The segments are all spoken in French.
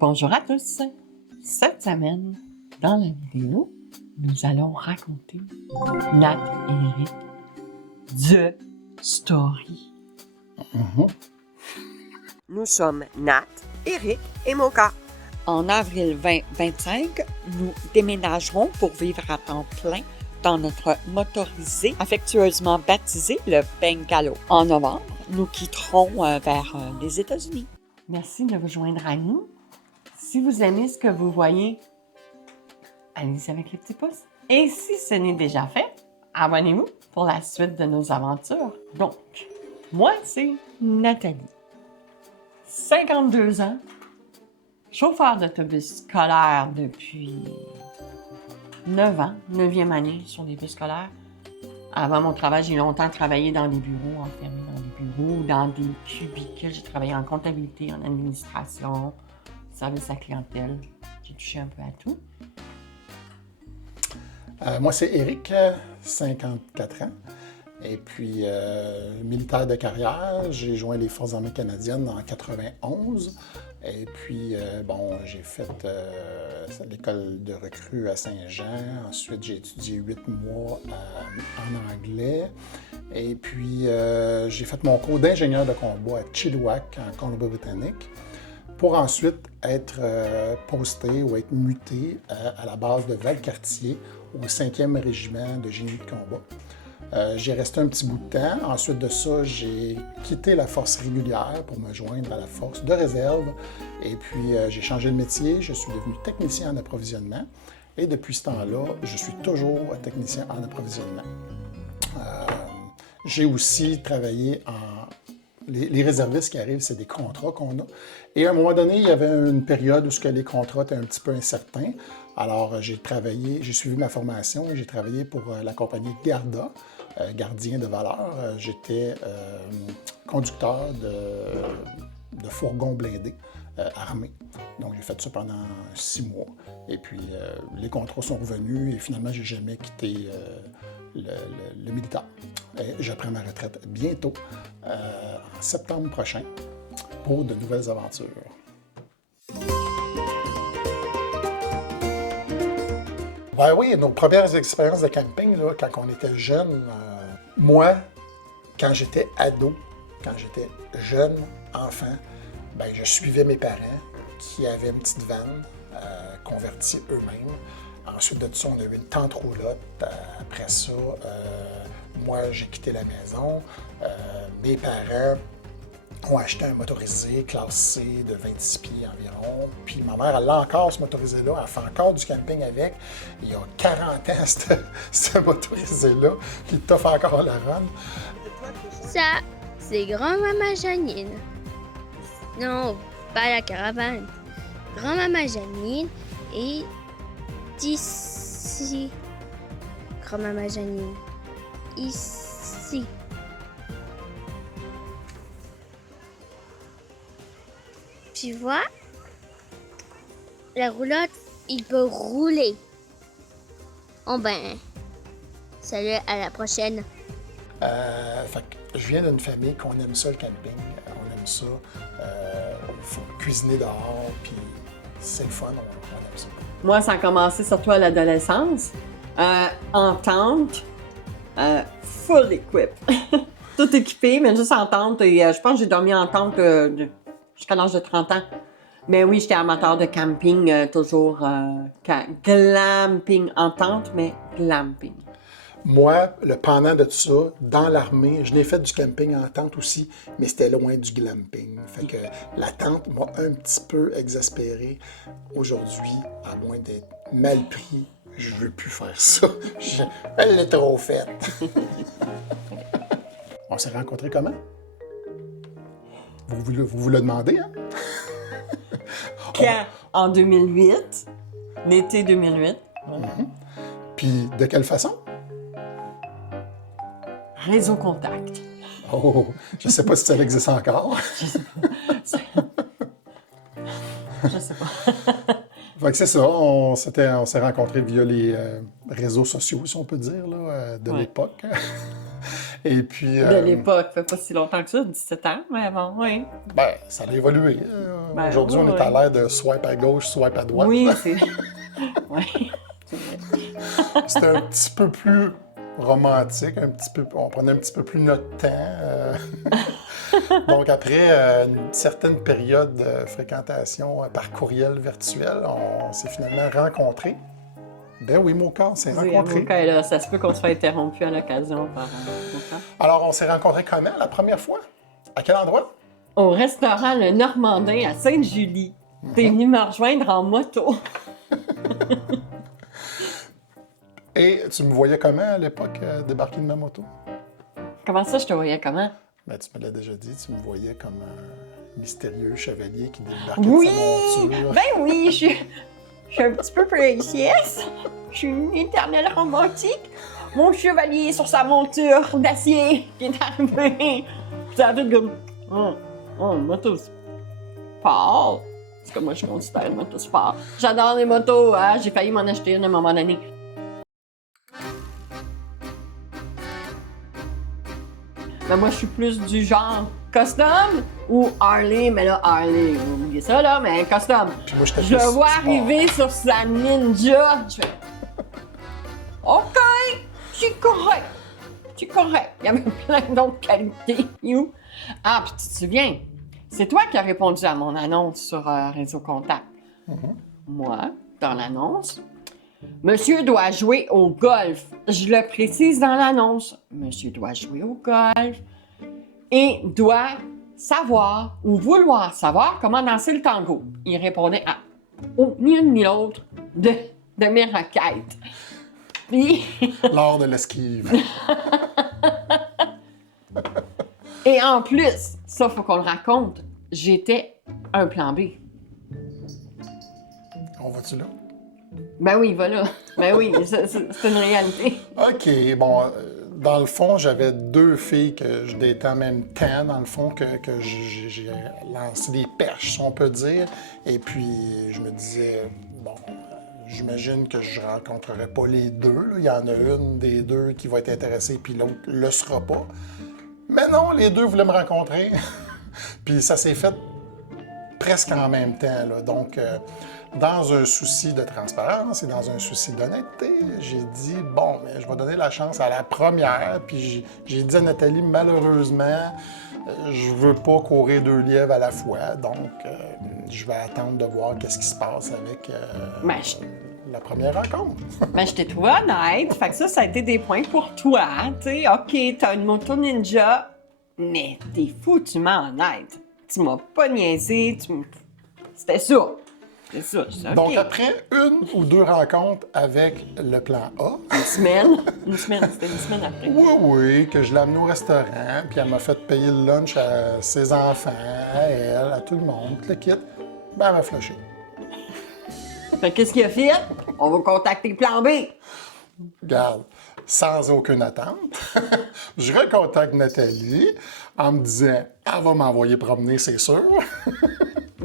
Bonjour à tous. Cette semaine, dans la vidéo, nous allons raconter Nat et Eric The Story. Nous sommes Nat, Eric et Mocha. En avril 2025, nous déménagerons pour vivre à temps plein dans notre motorisé affectueusement baptisé le Bungalow. En novembre, nous quitterons vers les États-Unis. Merci de vous joindre à nous. Si vous aimez ce que vous voyez, allez-y avec les petits pouces. Et si ce n'est déjà fait, abonnez-vous pour la suite de nos aventures. Donc, moi, c'est Nathalie. 52 ans, chauffeur d'autobus scolaire depuis 9 ans, 9e année sur les bus scolaires. Avant mon travail, j'ai longtemps travaillé dans des bureaux, enfermé dans des bureaux, dans des cubicules. J'ai travaillé en comptabilité, en administration, service à clientèle. J'ai touché un peu à tout. Moi, c'est Eric, 54 ans. Et puis, militaire de carrière, j'ai joint les Forces armées canadiennes en 91. Et puis, j'ai fait l'école de recrue à Saint-Jean. Ensuite, j'ai étudié 8 mois en anglais. Et puis, j'ai fait mon cours d'ingénieur de combat à Chilliwack, en Colombie-Britannique, pour ensuite être posté ou être muté à la base de Valcartier, au 5e régiment de génie de combat. J'ai resté un petit bout de temps. Ensuite de ça, j'ai quitté la force régulière pour me joindre à la force de réserve. Et puis, j'ai changé de métier. Je suis devenu technicien en approvisionnement. Et depuis ce temps-là, je suis toujours technicien en approvisionnement. J'ai aussi travaillé en... Les réservistes qui arrivent, c'est des contrats qu'on a. Et à un moment donné, il y avait une période où les contrats étaient un petit peu incertains. Alors, j'ai suivi ma formation et j'ai travaillé pour la compagnie Garda, gardien de valeur. J'étais conducteur de fourgons blindés armés. Donc, j'ai fait ça pendant 6 mois. Et puis, les contrats sont revenus et finalement, je n'ai jamais quitté le militaire. Et je prends ma retraite bientôt, en septembre prochain, pour de nouvelles aventures. Ben oui, nos premières expériences de camping, là, quand on était jeune, moi, quand j'étais ado, quand j'étais jeune enfant, ben, je suivais mes parents qui avaient une petite vanne convertie eux-mêmes. Ensuite de ça, on a eu une tente roulotte. Après ça, moi, j'ai quitté la maison. Mes parents ont acheté un motorisé classe C de 26 pieds environ. Puis ma mère, elle a encore ce motorisé-là. Elle fait encore du camping avec. Il y a 40 ans, ce motorisé-là, qui t'offre encore la run. Ça, c'est grand-maman Janine. Non, pas la caravane. Grand-maman Janine est ici. Grand-maman Janine. Ici. Tu vois, la roulotte, il peut rouler. Oh ben, salut, à la prochaine. Fait que je viens d'une famille qu'on aime ça, le camping. On aime ça. Il faut cuisiner dehors, puis c'est le fun, on aime ça. Moi, ça a commencé surtout à l'adolescence, en tente, full equip. Tout équipé, mais juste en tente. Et je pense que j'ai dormi en tente jusqu'à l'âge de 30 ans. Mais oui, j'étais amateur de camping, toujours glamping en tente, mais glamping. Moi, le pendant de tout ça, dans l'armée, je l'ai fait du camping en tente aussi, mais c'était loin du glamping. Fait que la tente m'a un petit peu exaspéré. Aujourd'hui, à moins d'être mal pris, je veux plus faire ça. Elle est trop faite. On s'est rencontrés comment? Vous le demandez, hein? Quand? En 2008, l'été 2008. Puis de quelle façon? Réseau Contact. Oh, je sais pas si ça existe encore. Je sais pas. Fait que c'est ça, on s'est rencontrés via les réseaux sociaux, si on peut dire, là, de l'époque. Et puis... De l'époque, ça fait pas si longtemps que ça, 17 ans, mais bon, oui. Ben, ça a évolué. Ben, Aujourd'hui, oui, on est à l'ère de swipe à gauche, swipe à droite. Oui, c'est... oui. C'était un petit peu plus romantique, on prenait un petit peu plus notre temps. Donc, après une certaine période de fréquentation par courriel virtuel, on s'est finalement rencontrés. Ben oui, Moka, on s'est rencontrés. Moka est là, ça se peut qu'on soit interrompu à l'occasion par Moka. Alors, on s'est rencontrés comment la première fois? À quel endroit? Au restaurant Le Normandin à Sainte-Julie. T'es venu me rejoindre en moto. Et tu me voyais comment à l'époque, débarquer de ma moto? Comment ça, je te voyais comment? Ben, tu me l'as déjà dit, tu me voyais comme un mystérieux chevalier qui débarquait Oui! de sa monture. Ben oui, je suis un petit peu princesse. Je suis une éternelle romantique. Mon chevalier sur sa monture d'acier qui est arrivé. Ça a fait comme... une moto sport. C'est comme moi je considère une moto sport. J'adore les motos, hein? J'ai failli m'en acheter une à un moment donné. Mais moi, je suis plus du genre custom ou Harley, mais là, Harley, vous oubliez ça, là, mais custom. Puis moi, j'étais Je le plus vois sport. arriver sur sa Ninja, je fais OK, c'est correct. C'est correct. Il y avait plein d'autres qualités. You. Ah, puis tu te souviens, c'est toi qui as répondu à mon annonce sur Réseau Contact. Moi, dans l'annonce, Monsieur doit jouer au golf. Je le précise dans l'annonce. Monsieur doit jouer au golf et doit savoir ou vouloir savoir comment danser le tango. Il répondait à ni une ni l'autre de mes requêtes. Puis, Lors de l'esquive. et en plus, ça, faut qu'on le raconte, j'étais un plan B. On va-tu là? Ben oui, voilà. Ben oui, c'est une réalité. OK, bon, dans le fond, j'avais deux filles que je datais en même temps, dans le fond, que j'ai lancé des perches, si on peut dire. Et puis, je me disais, bon, j'imagine que je rencontrerai pas les deux. Là. Il y en a une des deux qui va être intéressée, puis l'autre le sera pas. Mais non, les deux voulaient me rencontrer. Puis ça s'est fait presque en même temps, là. Donc, dans un souci de transparence et dans un souci d'honnêteté, j'ai dit, bon, mais je vais donner la chance à la première. Puis j'ai dit à Nathalie, malheureusement, je veux pas courir deux lièvres à la fois. Donc, je vais attendre de voir qu'est-ce qui se passe avec Ben, la première rencontre. Ben, je t'ai trouvé honnête. Fait que ça a été des points pour toi. Tu sais, OK, t'as une moto ninja, mais t'es foutument honnête. Tu m'as pas niaisé, C'était ça. C'est ça. Je dis, OK. Donc, après une ou deux rencontres avec le plan A, Une semaine, c'était une semaine après. oui, que je l'ai amenée au restaurant, puis elle m'a fait payer le lunch à ses enfants, à elle, à tout le monde, tout le kit. Ben, elle m'a flashé. Fait que qu'est-ce qu'il a fait? On va contacter Plan B. Regarde, sans aucune attente, je recontacte Nathalie en me disant « Elle va m'envoyer promener, c'est sûr. »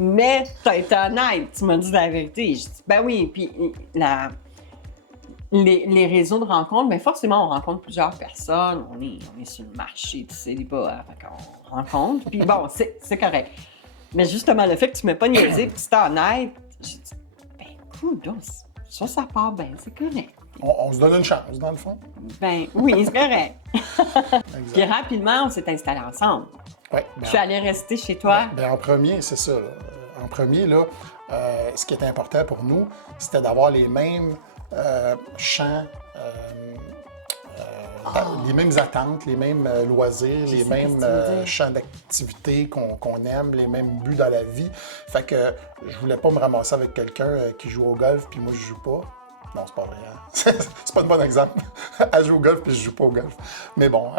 Mais t'as été honnête, tu m'as dit la vérité. Je dis, ben oui, puis les réseaux de rencontres, ben forcément, on rencontre plusieurs personnes. On est sur le marché du célibat, hein, fait qu'on rencontre. Puis bon, c'est correct. Mais justement, le fait que tu m'aies pas niaisé, que tu étais honnête, j'ai dit, ben coudonc, ça part bien, c'est correct. On se donne une chance, dans le fond. Ben oui, c'est correct. Puis Exact. rapidement, on s'est installés ensemble. Ouais, Je suis allée rester chez toi. Ben, en premier, c'est ça. Là. En premier, là, ce qui est important pour nous, c'était d'avoir les mêmes champs, les mêmes attentes, les mêmes loisirs, les mêmes champs d'activité qu'on aime, les mêmes buts dans la vie. Fait que je voulais pas me ramasser avec quelqu'un qui joue au golf puis moi je joue pas. Non, c'est pas vrai. Hein? C'est pas un bon exemple. Elle joue au golf puis je joue pas au golf. Mais bon.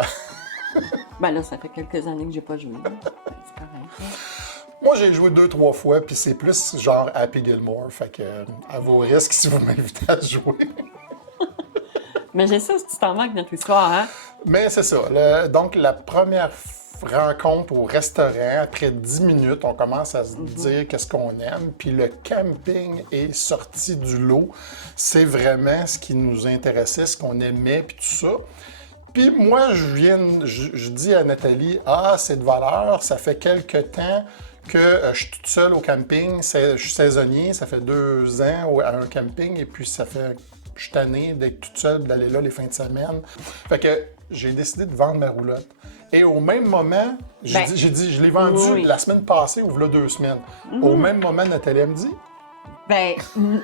Ben là, ça fait quelques années que j'ai pas joué. C'est correct. Moi, j'ai joué 2-3 fois, puis c'est plus genre Happy Gilmore. Fait que, à vos risques si vous m'invitez à jouer. Mais j'ai ça, si tu t'en vas avec notre histoire, hein? Mais c'est ça. Donc, la première rencontre au restaurant, après 10 minutes, on commence à se dire qu'est-ce qu'on aime. Puis le camping est sorti du lot. C'est vraiment ce qui nous intéressait, ce qu'on aimait, puis tout ça. Puis moi, je dis à Nathalie, c'est de valeur, ça fait quelque temps que je suis toute seule au camping, je suis saisonnier, ça fait 2 ans à un camping, et puis je suis tanné d'être toute seule, d'aller là les fins de semaine. Fait que j'ai décidé de vendre ma roulotte. Et au même moment, j'ai dit, je l'ai vendue la semaine passée ou 2 semaines. Au même moment, Nathalie, elle me dit... Ben,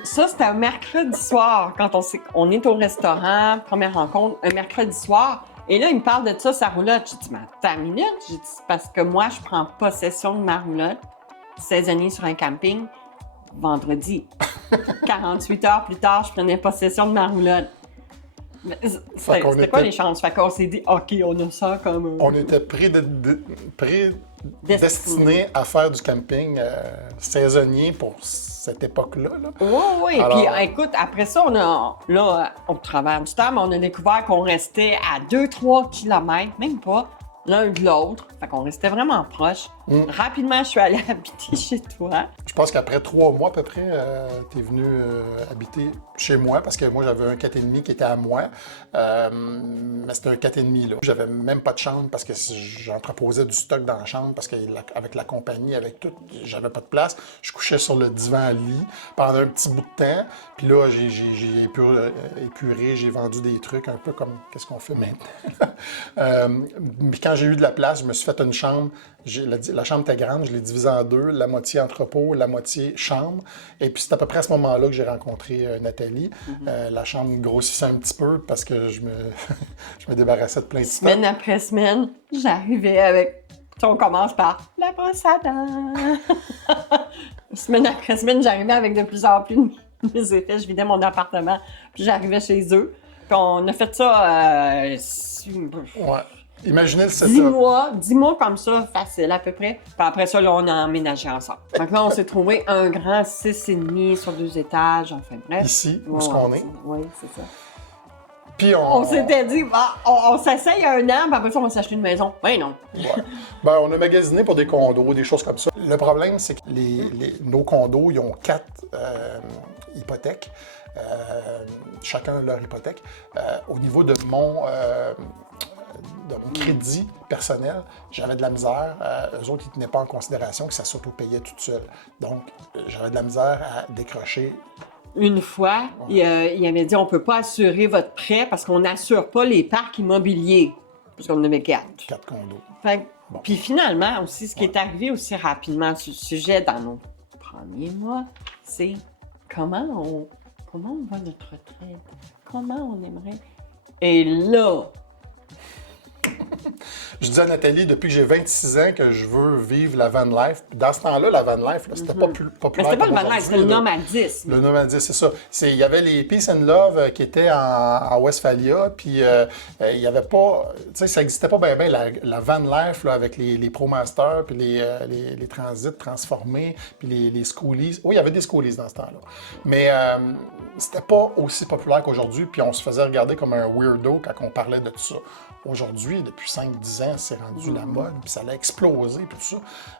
ça, c'était un mercredi soir, quand on est au restaurant, première rencontre, un mercredi soir. Et là, il me parle de ça, sa roulotte. J'ai dit, mais attends une minute. J'ai dit, c'est parce que moi, je prends possession de ma roulotte, saisonnier sur un camping, vendredi. 48 heures plus tard, je prenais possession de ma roulotte. C'était quoi les chances? Fait qu'on s'est dit, OK, on a ça comme... On était destiné à faire du camping saisonnier pour cette époque-là. Là. Oui. Alors... Puis écoute, après ça, au travers du temps, on a découvert qu'on restait à 2-3 kilomètres, même pas, l'un de l'autre. Fait qu'on restait vraiment proches. Rapidement, je suis allée habiter chez toi. Je pense qu'après 3 mois à peu près, tu es venu habiter chez moi parce que moi, j'avais un 4,5 qui était à moi. Mais c'était un 4,5 là. J'avais même pas de chambre parce que j'entreposais du stock dans la chambre parce qu'avec la compagnie, avec tout, j'avais pas de place. Je couchais sur le divan-lit pendant un petit bout de temps. Puis là, j'ai épuré, j'ai vendu des trucs un peu comme qu'est-ce qu'on fait maintenant. Mais quand j'ai eu de la place, je me suis fait une chambre. La chambre était grande, je l'ai divisée en 2, la moitié entrepôt, la moitié chambre. Et puis c'est à peu près à ce moment-là que j'ai rencontré Nathalie. La chambre grossissait un petit peu parce que je me débarrassais de plein de stock. Semaine après semaine, j'arrivais avec... On commence par la brosse à dents. Semaine après semaine, j'arrivais avec de plus en plus de mes effets. Je vidais mon appartement, puis j'arrivais chez eux. Puis on a fait ça... Ouais. Imaginez le setup. 10 mois comme ça, facile à peu près. Puis après ça, là, on a emménagé ensemble. Donc là, on s'est trouvé un grand 6,5 sur 2 étages, enfin bref. Ici, où est-ce qu'on est? Oui, c'est ça. Puis on s'était dit, on s'essaye 1 an, puis après ça, on va s'acheter une maison. Oui, non. Ouais. Ben, on a magasiné pour des condos, des choses comme ça. Le problème, c'est que nos condos, ils ont 4 hypothèques. Chacun leur hypothèque. Au niveau de mon crédit personnel, j'avais de la misère. Eux autres, ils ne tenaient pas en considération que ça s'auto-payait toute seule. Donc, j'avais de la misère à décrocher. Une fois, il avait dit, on ne peut pas assurer votre prêt parce qu'on n'assure pas les parcs immobiliers. Parce qu'on en avait 4. 4 condos. Bon. Puis finalement, aussi, ce qui est arrivé aussi rapidement sur le sujet dans nos premiers mois, c'est comment on va notre retraite? Comment on aimerait? Et là... Je dis à Nathalie, depuis que j'ai 26 ans, que je veux vivre la van life. Dans ce temps-là, la van life, c'était pas plus populaire. Mais c'était pas le van life, c'était le nomadisme. Le nomadisme, c'est ça. Il y avait les Peace and Love qui étaient en Westphalia, puis il y avait pas... Tu sais, ça n'existait pas bien la van life là, avec les ProMaster, puis les transits transformés, puis les schoolies. Oui, il y avait des schoolies dans ce temps-là. Mais c'était pas aussi populaire qu'aujourd'hui, puis on se faisait regarder comme un weirdo quand on parlait de tout ça. Aujourd'hui, depuis 5-10 ans, c'est rendu la mode, puis ça a explosé, tout ça.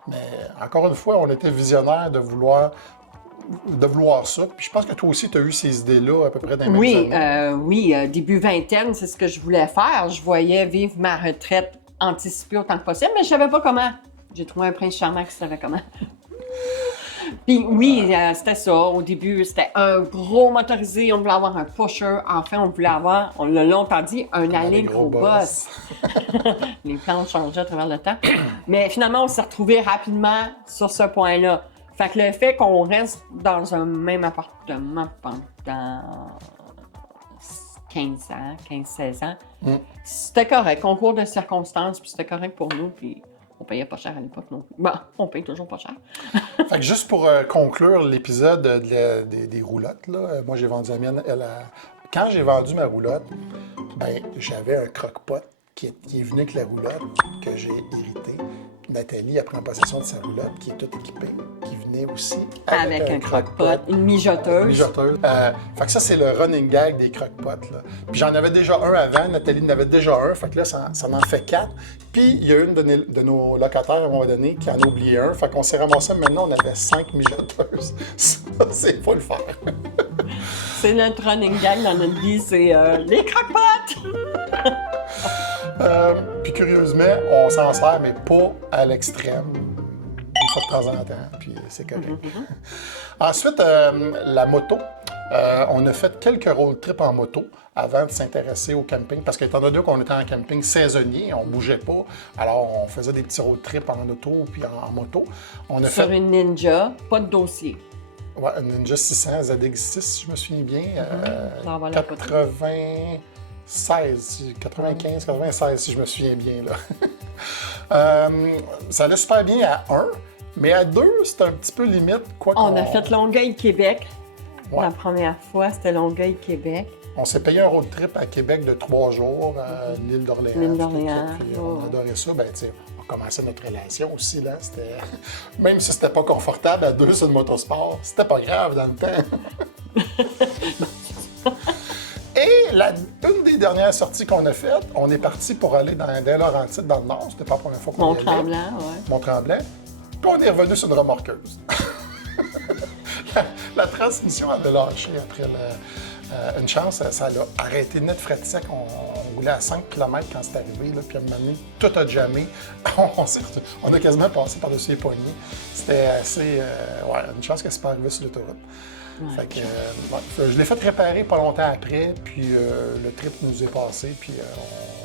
Mais encore une fois, on était visionnaires de vouloir ça. Puis je pense que toi aussi, tu as eu ces idées-là à peu près dans les mêmes années. Oui, début vingtaine, c'est ce que je voulais faire. Je voyais vivre ma retraite anticipée autant que possible, mais je savais pas comment. J'ai trouvé un prince charmant qui savait comment. Puis oui, c'était ça. Au début, c'était un gros motorisé. On voulait avoir un pusher. Enfin, on voulait avoir, on l'a longtemps dit, un allée gros boss. Les plans ont changé à travers le temps. Mais finalement, on s'est retrouvés rapidement sur ce point-là. Fait que le fait qu'on reste dans un même appartement pendant 15-16 ans, c'était correct. Concours de circonstances, puis c'était correct pour nous. Puis on payait pas cher à l'époque non plus. Bon, on paye toujours pas cher. Fait que juste pour conclure l'épisode des roulottes, là, moi j'ai vendu la mienne. Quand j'ai vendu ma roulotte, ben j'avais un croque-pot qui est venu avec la roulotte que j'ai hérité. Nathalie a pris en possession de sa roulotte qui est toute équipée, qui venait aussi avec un croque-pot, une mijoteuse. Une mijoteuse. Fait que ça, c'est le running gag des croque-pots. Puis j'en avais déjà un avant, Nathalie en avait déjà un, fait que là, ça en fait 4. Puis il y a une de nos locataires, à un moment donné, qui en a oublié un. Fait qu'on s'est ramassé, maintenant, on avait 5 mijoteuses. Ça, c'est faut le faire. C'est notre running gag dans notre vie, c'est les croque-pots! Puis curieusement, on s'en sert, mais pas à l'extrême. Une fois de temps en temps, puis c'est correct. Ensuite, la moto. On a fait quelques road trips en moto avant de s'intéresser au camping, parce qu'étant donné qu'on était en camping saisonnier, on ne bougeait pas, alors on faisait des petits road trips en auto puis en moto. On a Sur une Ninja, pas de dossier. Ouais, une Ninja 600 ZX6, si je me souviens bien. Ça va la 96, 95, 96, si je me souviens bien. Là. Ça allait super bien à 1, mais à 2, c'était un petit peu limite. On a fait Longueuil-Québec. Ouais. La première fois, c'était Longueuil-Québec. On s'est payé un road trip à Québec de 3 jours à l'île d'Orléans. L'île d'Orléans, Puis on adorait ça. Ben, tu sais, on commençait notre relation aussi, là. C'était... Même si c'était pas confortable à 2 sur le motosport, c'était pas grave dans le temps. Et une des dernières sorties qu'on a faites, on est parti pour aller dans Laurentides, dans le Nord. C'était pas la première fois qu'on y allait. Mont-Tremblant, oui. Mont-Tremblant. Puis on est revenu sur une remorqueuse. La transmission avait lâché après une chance. Ça l'a arrêté net fret sec. On roulait à 5 km quand c'est arrivé. Là, puis à un moment donné, tout a jammé. On a quasiment passé par-dessus les poignées. C'était assez... une chance qu'elle s'est pas arrivée sur l'autoroute. Ouais. Fait que, je l'ai fait réparer pas longtemps après, puis le trip nous est passé, puis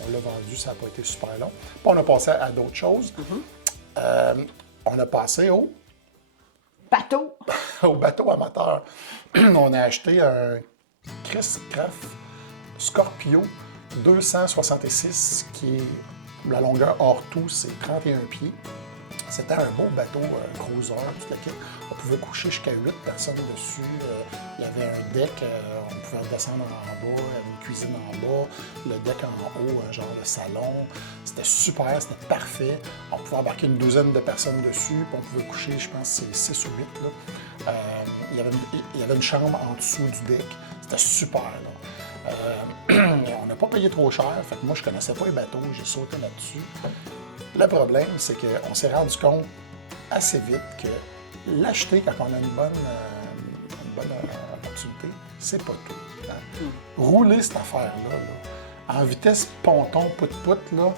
on l'a vendu, ça n'a pas été super long. Puis on a passé à d'autres choses. On a passé au Bateau! au bateau amateur. On a acheté un Chris Craft Scorpio 266, qui est la longueur hors tout, c'est 31 pieds. C'était un beau bateau cruiser, tout lequel on pouvait coucher jusqu'à 8 personnes dessus. Il y avait un deck, on pouvait descendre en bas, une cuisine en bas, le deck en haut, un genre de salon. C'était super, c'était parfait. On pouvait embarquer une douzaine de personnes dessus, puis on pouvait coucher, je pense, c'est 6 ou 8. Là. Il y avait une chambre en dessous du deck. C'était super, là. On n'a pas payé trop cher, fait que moi, je connaissais pas les bateaux, j'ai sauté là-dessus. Le problème, c'est qu'on s'est rendu compte assez vite que l'acheter quand on a une bonne opportunité, c'est pas tout. Hein? Rouler cette affaire-là, là, en vitesse ponton, pout-pout, là,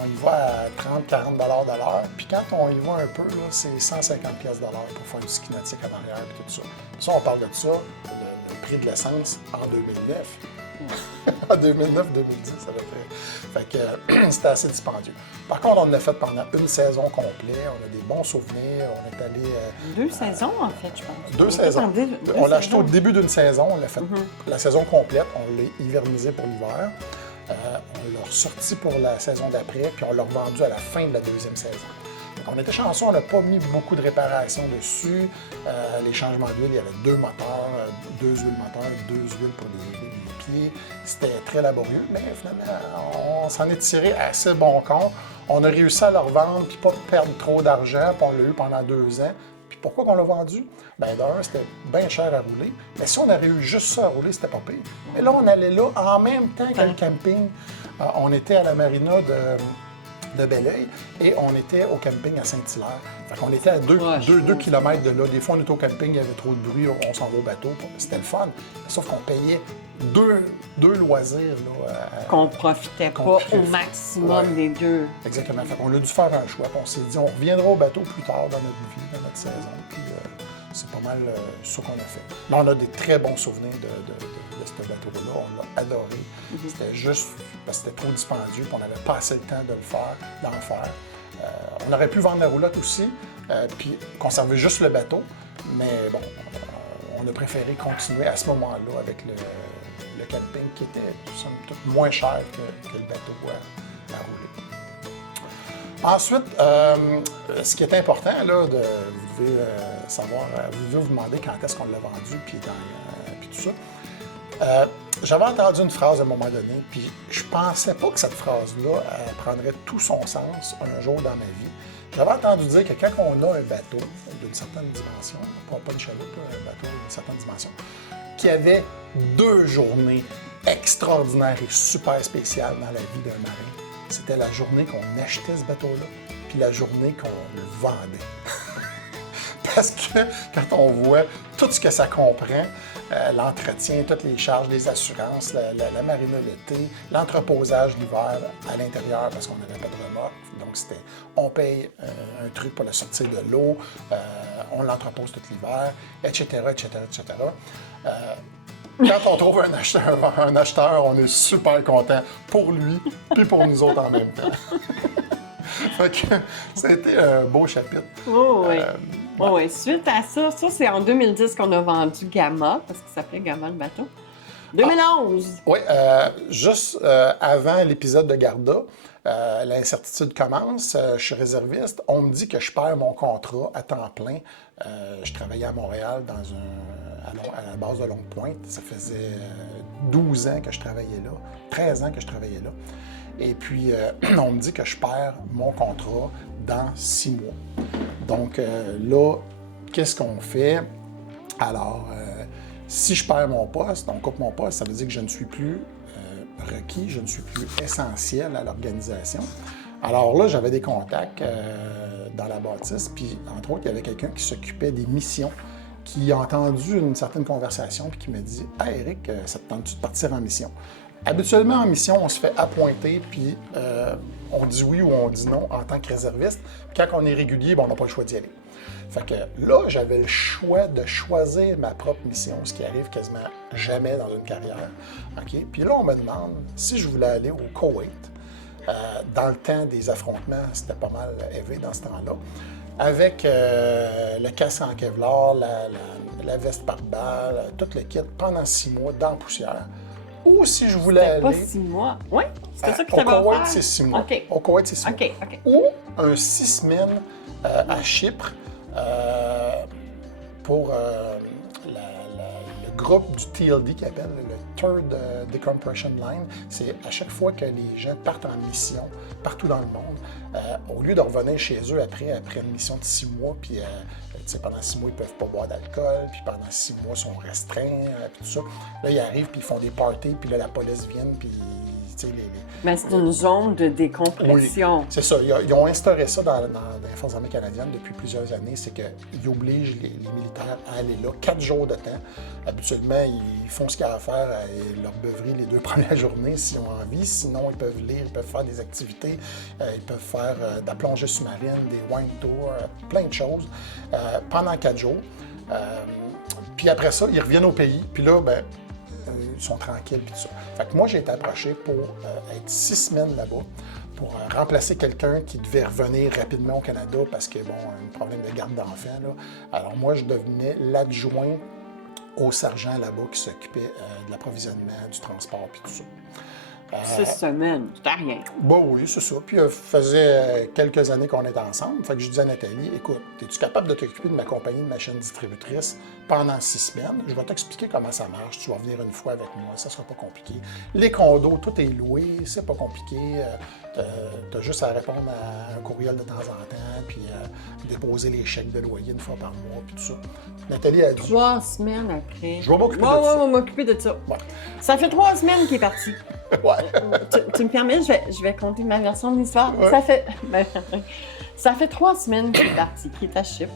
on y va à 30-40 $ de l'heure. Puis quand on y va un peu, là, c'est 150 $ pour faire du ski nautique en arrière et tout ça. Ça, on parle de ça, le prix de l'essence en 2009. En 2009-2010, à peu près. Fait que c'était assez dispendieux. Par contre, on l'a fait pendant une saison complète. On a des bons souvenirs. On est allé... 2 saisons, en fait, je pense. 2 saisons. On l'a acheté au début d'une saison. On l'a fait la saison complète. On l'a hivernisé pour l'hiver. On l'a ressorti pour la saison d'après. Puis on l'a revendu à la fin de la deuxième saison. Donc, on était chanceux. On n'a pas mis beaucoup de réparations dessus. Les changements d'huile, il y avait 2 moteurs, 2 huiles moteurs, 2 huiles pour les pieds. C'était très laborieux, mais finalement, on s'en est tiré assez bon compte. On a réussi à le revendre, puis pas perdre trop d'argent, puis on l'a eu pendant 2 ans. Puis pourquoi qu'on l'a vendu? Bien, d'un, c'était bien cher à rouler. Mais si on avait eu juste ça à rouler, c'était pas pire. Mais là, on allait là en même temps que le camping. On était à la marina de Belleuil et on était au camping à Saint-Hilaire. Fait qu'on était à 2 km de là. Des fois, on était au camping, il y avait trop de bruit, on s'en va au bateau. C'était le fun. Sauf qu'on payait deux loisirs. Là, qu'on profitait pas au maximum des deux. Exactement. Fait qu'on a dû faire un choix. Puis on s'est dit, on reviendra au bateau plus tard dans notre vie, dans notre saison. Puis c'est pas mal ce qu'on a fait. Là, on a des très bons souvenirs de ce bateau-là. On l'a adoré. C'était juste parce que c'était trop dispendieux, puis on n'avait pas assez le temps de le faire, d'en faire. On aurait pu vendre la roulotte aussi, puis conserver juste le bateau, mais bon, on a préféré continuer à ce moment-là avec le camping qui était somme toute moins cher que le bateau à rouler. Ensuite, ce qui est important, là, vous devez savoir, vous devez vous demander quand est-ce qu'on l'a vendu, puis tout ça. J'avais entendu une phrase à un moment donné, puis je pensais pas que cette phrase-là prendrait tout son sens un jour dans ma vie. J'avais entendu dire que quand on a un bateau d'une certaine dimension, pas une chaloupe, un bateau d'une certaine dimension, qui avait 2 journées extraordinaires et super spéciales dans la vie d'un marin, c'était la journée qu'on achetait ce bateau-là, puis la journée qu'on le vendait. Parce que quand on voit tout ce que ça comprend, l'entretien, toutes les charges, les assurances, la marina l'été, l'entreposage l'hiver à l'intérieur parce qu'on n'avait pas de remorque. Donc, on paye un truc pour le sortir de l'eau, on l'entrepose tout l'hiver, etc., etc., etc. Quand on trouve un acheteur, on est super content pour lui puis pour nous autres en même temps. Fait que ça a été un beau chapitre. Oh, oui. Oh, oui. Suite à ça, c'est en 2010 qu'on a vendu Gamma, parce qu'il s'appelait Gamma le bateau. 2011! Oui, juste avant l'épisode de Garda, l'incertitude commence, je suis réserviste, on me dit que je perds mon contrat à temps plein. Je travaillais à Montréal à la base de Longue-Pointe. Ça faisait 12 ans que je travaillais là, 13 ans que je travaillais là. Et puis, on me dit que je perds mon contrat dans 6 mois. Donc là, qu'est-ce qu'on fait? Alors, si je perds mon poste, on coupe mon poste, ça veut dire que je ne suis plus requis, je ne suis plus essentiel à l'organisation. Alors là, j'avais des contacts dans la bâtisse, puis entre autres, il y avait quelqu'un qui s'occupait des missions, qui a entendu une certaine conversation, puis qui me dit « Hey Eric, ça te tente-tu de partir en mission? » Habituellement, en mission, on se fait appointer, puis on dit oui ou on dit non en tant que réserviste. Puis quand on est régulier, on n'a pas le choix d'y aller. Fait que là, j'avais le choix de choisir ma propre mission, ce qui arrive quasiment jamais dans une carrière. OK? Puis là, on me demande si je voulais aller au Koweït. Dans le temps des affrontements, c'était pas mal élevé dans ce temps-là. Avec le casque en Kevlar, la veste par balle, tout le kit, pendant 6 mois, dans la poussière. Ou si je voulais aller... Pas 6 mois. Oui, c'était ça que tu Au avais Koweït, offert? c'est 6 mois. OK. Au Koweït, c'est 6 mois. OK. Ou un 6 semaines à Chypre pour le groupe du TLD qui appelle le Third Decompression Line. C'est à chaque fois que les gens partent en mission partout dans le monde, au lieu de revenir chez eux après une mission de 6 mois, puis pendant 6 mois, ils ne peuvent pas boire d'alcool, puis pendant 6 mois, ils sont restreints, puis tout ça. Là, ils arrivent, puis ils font des parties, puis là, la police vient, puis Mais c'est une zone de décompression. Oui, c'est ça. Ils ont instauré ça dans les Forces armées canadiennes depuis plusieurs années. C'est qu'ils obligent les militaires à aller là 4 jours de temps. Habituellement, ils font ce qu'il y a à faire et leur beuverie les 2 premières journées s'ils ont envie. Sinon, ils peuvent lire, ils peuvent faire des activités, ils peuvent faire de la plongée sous-marine, des wine tours, plein de choses pendant 4 jours. Puis après ça, ils reviennent au pays. Puis là, ils sont tranquilles et tout ça. Fait que moi, j'ai été approché pour être 6 semaines là-bas, pour remplacer quelqu'un qui devait revenir rapidement au Canada parce que, un problème de garde d'enfants, là. Alors moi, je devenais l'adjoint au sergent là-bas qui s'occupait de l'approvisionnement, du transport et tout ça. 6 semaines, c'était rien. Bon, oui, c'est ça. Puis, faisait quelques années qu'on était ensemble. Fait que je disais à Nathalie, écoute, es-tu capable de t'occuper de ma compagnie de machines distributrices pendant 6 semaines? Je vais t'expliquer comment ça marche. Tu vas venir une fois avec moi, ça sera pas compliqué. Les condos, tout est loué, c'est pas compliqué. T'as juste à répondre à un courriel de temps en temps, puis déposer les chèques de loyer une fois par mois, puis tout ça. Nathalie a dit... 3 semaines après. Je vais m'occuper de ça. Ouais, on va m'occuper de ça. Ouais. Ça fait 3 semaines qu'il est parti. Ouais. Tu me permets, je vais compter ma version de l'histoire. Ouais. Ça fait 3 semaines qu'il est parti, qu'il est à Chypre.